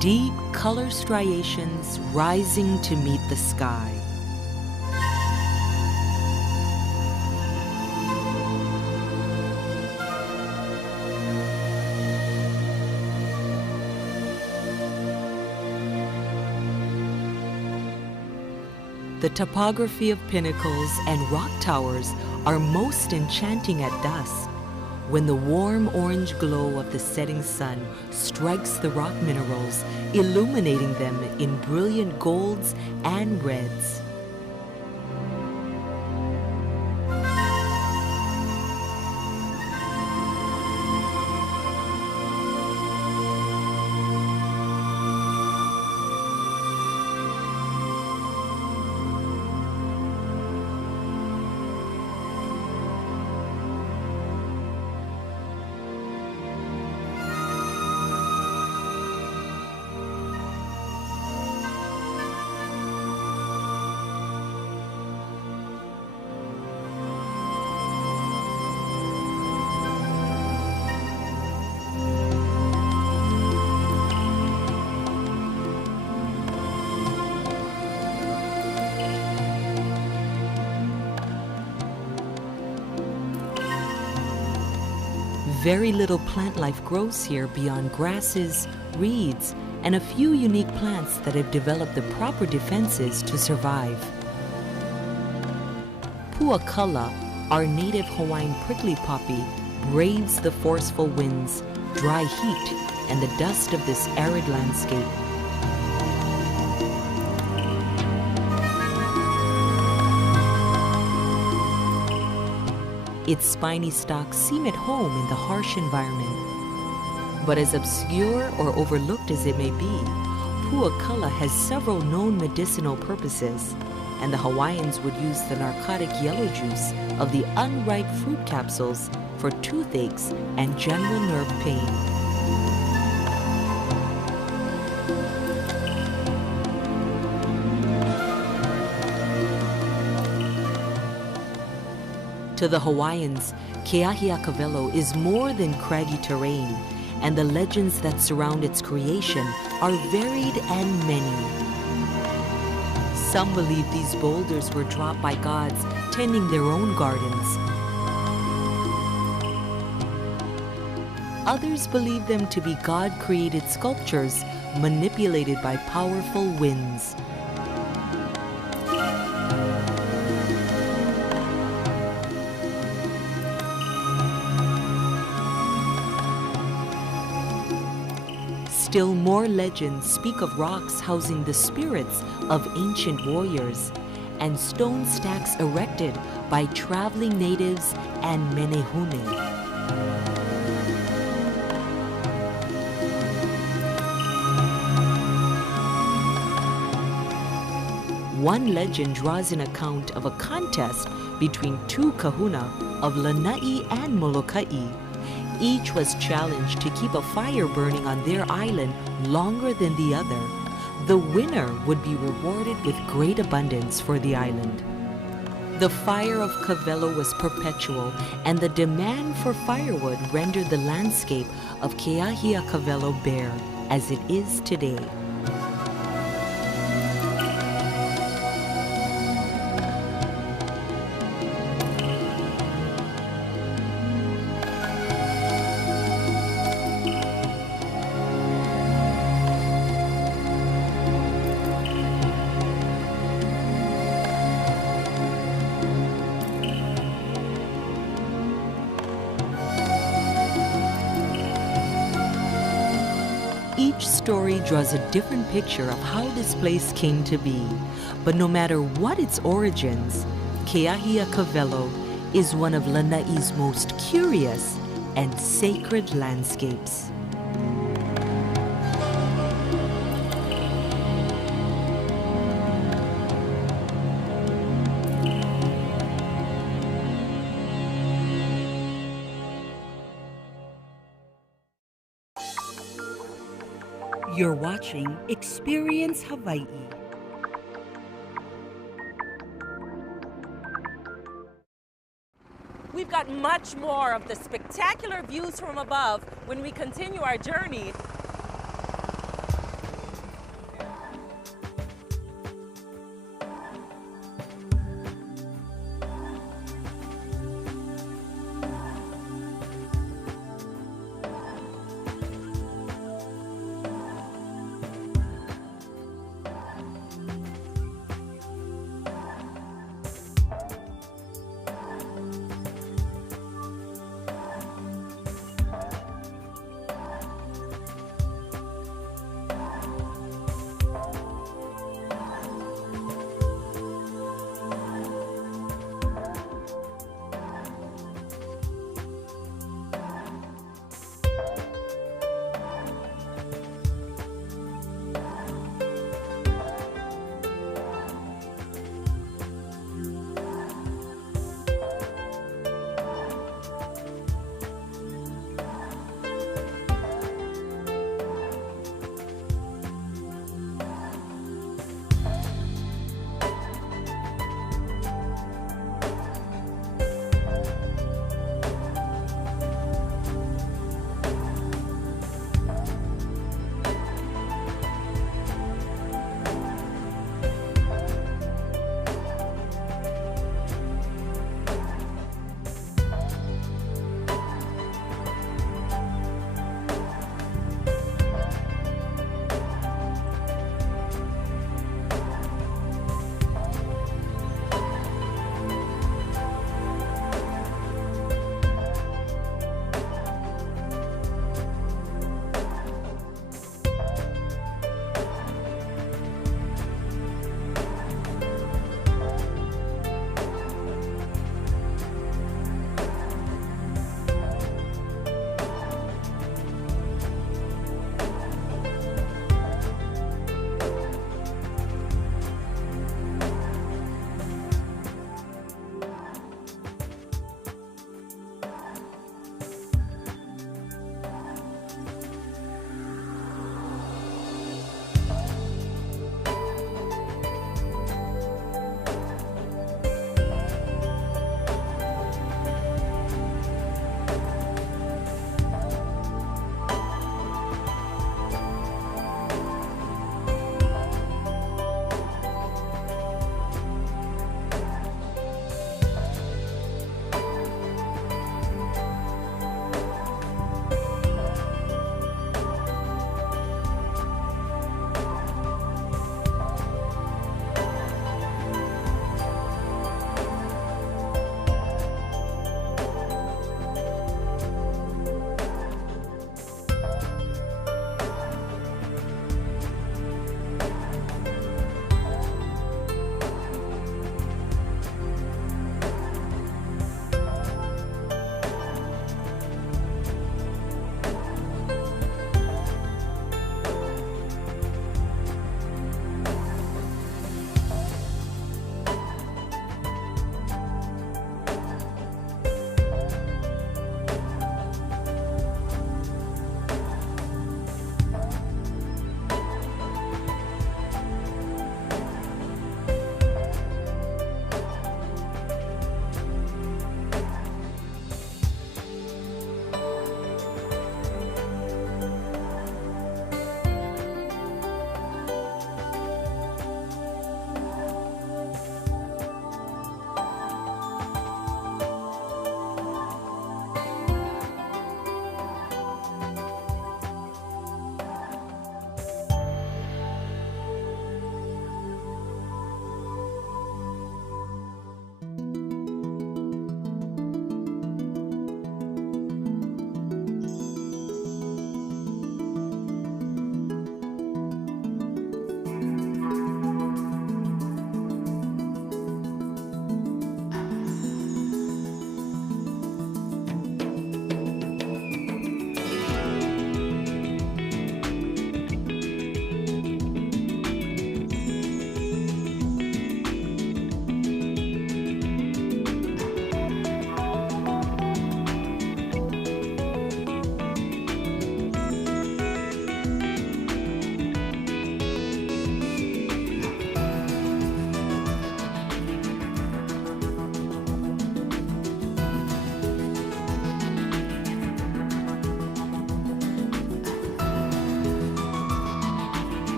Deep color striations rising to meet the sky. The topography of pinnacles and rock towers are most enchanting at dusk, when the warm orange glow of the setting sun strikes the rock minerals, illuminating them in brilliant golds and reds. Very little plant life grows here beyond grasses, reeds, and a few unique plants that have developed the proper defenses to survive. Puakala, our native Hawaiian prickly poppy, braves the forceful winds, dry heat, and the dust of this arid landscape. Its spiny stalks seem at home in the harsh environment. But as obscure or overlooked as it may be, Puakala has several known medicinal purposes, and the Hawaiians would use the narcotic yellow juice of the unripe fruit capsules for toothaches and general nerve pain. To the Hawaiians, Keahiakavelo is more than craggy terrain, and the legends that surround its creation are varied and many. Some believe these boulders were dropped by gods tending their own gardens. Others believe them to be God-created sculptures manipulated by powerful winds. Still more legends speak of rocks housing the spirits of ancient warriors and stone stacks erected by traveling natives and menehune. One legend draws an account of a contest between two kahuna of Lanai and Molokai. Each was challenged to keep a fire burning on their island longer than the other. The winner would be rewarded with great abundance for the island. The fire of Kavelo was perpetual, and the demand for firewood rendered the landscape of Keahiakavelo bare as it is today. Each story draws a different picture of how this place came to be. But no matter what its origins, Keahiakavelo is one of Lanai's most curious and sacred landscapes. You're watching Experience Hawaii. We've got much more of the spectacular views from above when we continue our journey.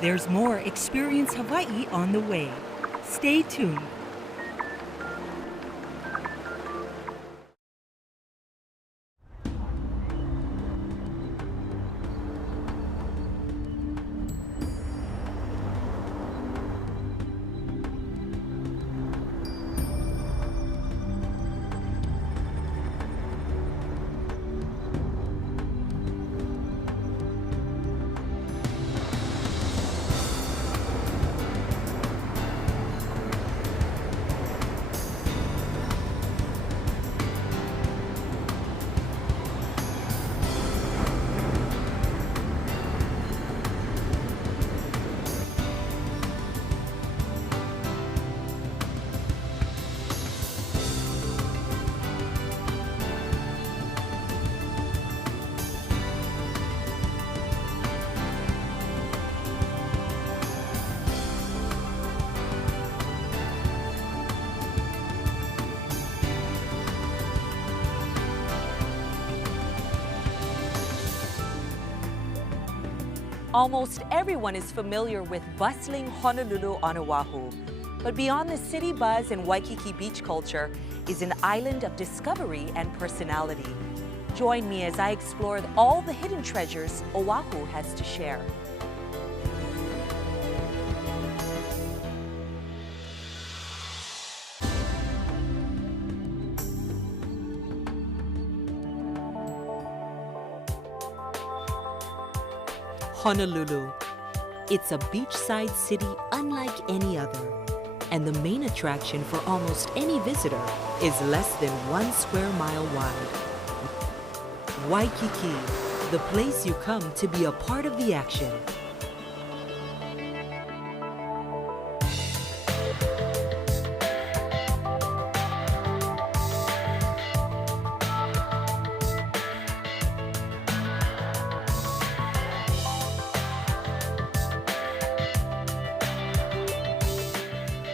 There's more Experience Hawaii on the way. Stay tuned. Almost everyone is familiar with bustling Honolulu on Oahu. But beyond the city buzz and Waikiki beach culture is an island of discovery and personality. Join me as I explore all the hidden treasures Oahu has to share. Honolulu. It's a beachside city unlike any other. And the main attraction for almost any visitor is less than 1 square mile wide. Waikiki, the place you come to be a part of the action.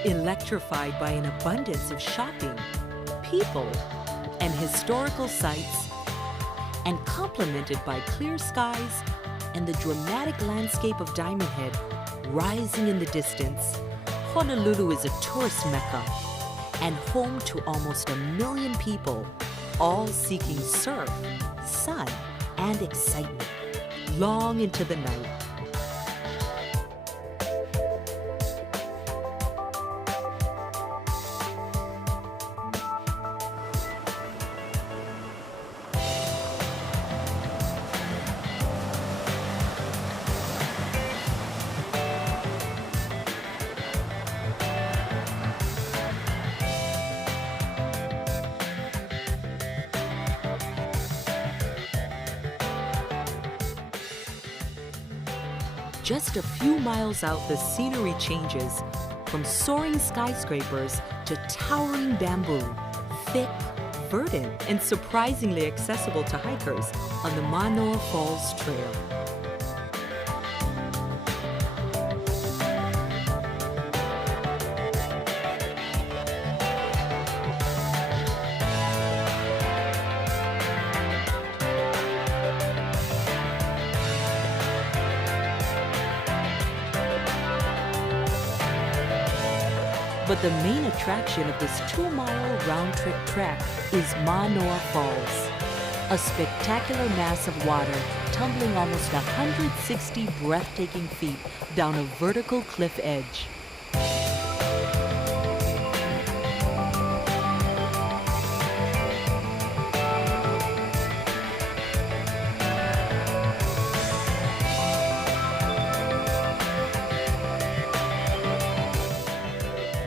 Electrified by an abundance of shopping, people, and historical sights, and complemented by clear skies and the dramatic landscape of Diamond Head rising in the distance, Honolulu is a tourist mecca and home to almost 1 million people, all seeking surf, sun, and excitement long into the night. Just a few miles out, the scenery changes from soaring skyscrapers to towering bamboo, thick, verdant, and surprisingly accessible to hikers on the Manoa Falls Trail. But the main attraction of this 2-mile round-trip trek is Manoa Falls, a spectacular mass of water tumbling almost 160 breathtaking feet down a vertical cliff edge.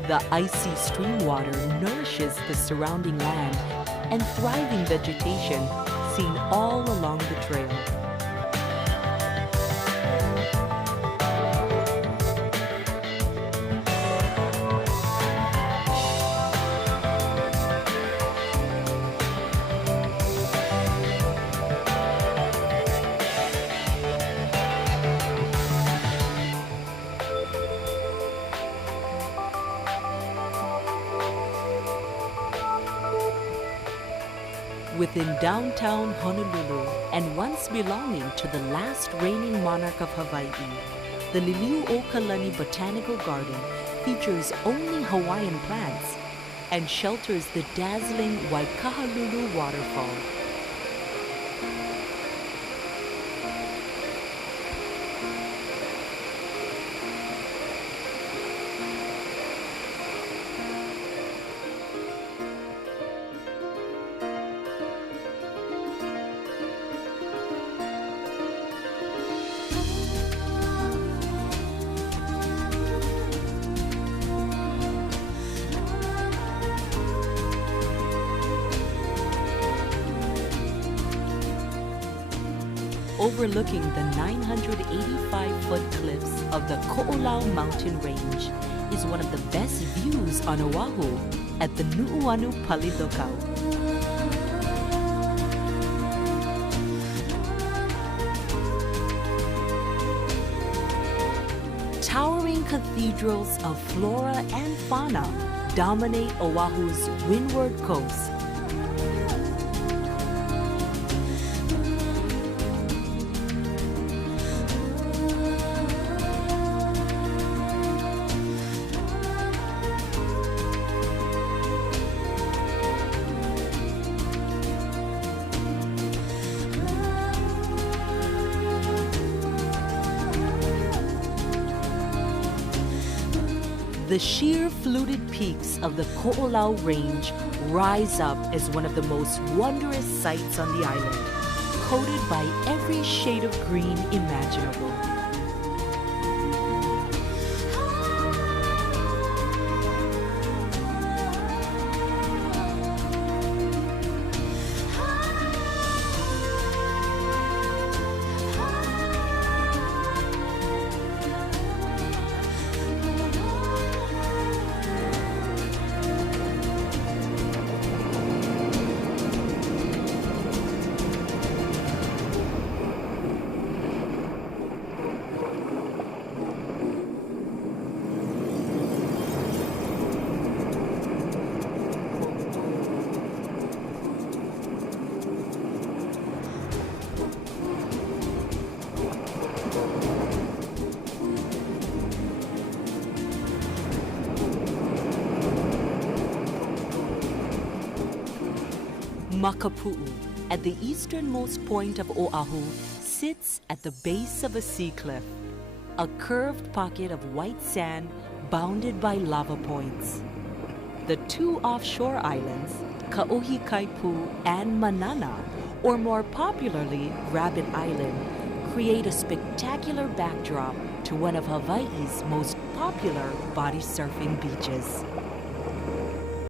The icy stream water nourishes the surrounding land and thriving vegetation seen all along the trail. Within downtown Honolulu, and once belonging to the last reigning monarch of Hawaii, the Liliuokalani Botanical Garden features only Hawaiian plants and shelters the dazzling Waikahalulu waterfall. Overlooking the 985-foot cliffs of the Ko'olau mountain range is one of the best views on Oahu at the Nu'uanu Pali Lookout. Towering cathedrals of flora and fauna dominate Oahu's windward coast. The sheer fluted peaks of the Ko'olau Range rise up as one of the most wondrous sights on the island, coated by every shade of green imaginable. Makapu'u, at the easternmost point of Oahu, sits at the base of a sea cliff, a curved pocket of white sand bounded by lava points. The two offshore islands, Ka'ohikaipu and Manana, or more popularly Rabbit Island, create a spectacular backdrop to one of Hawaii's most popular body surfing beaches.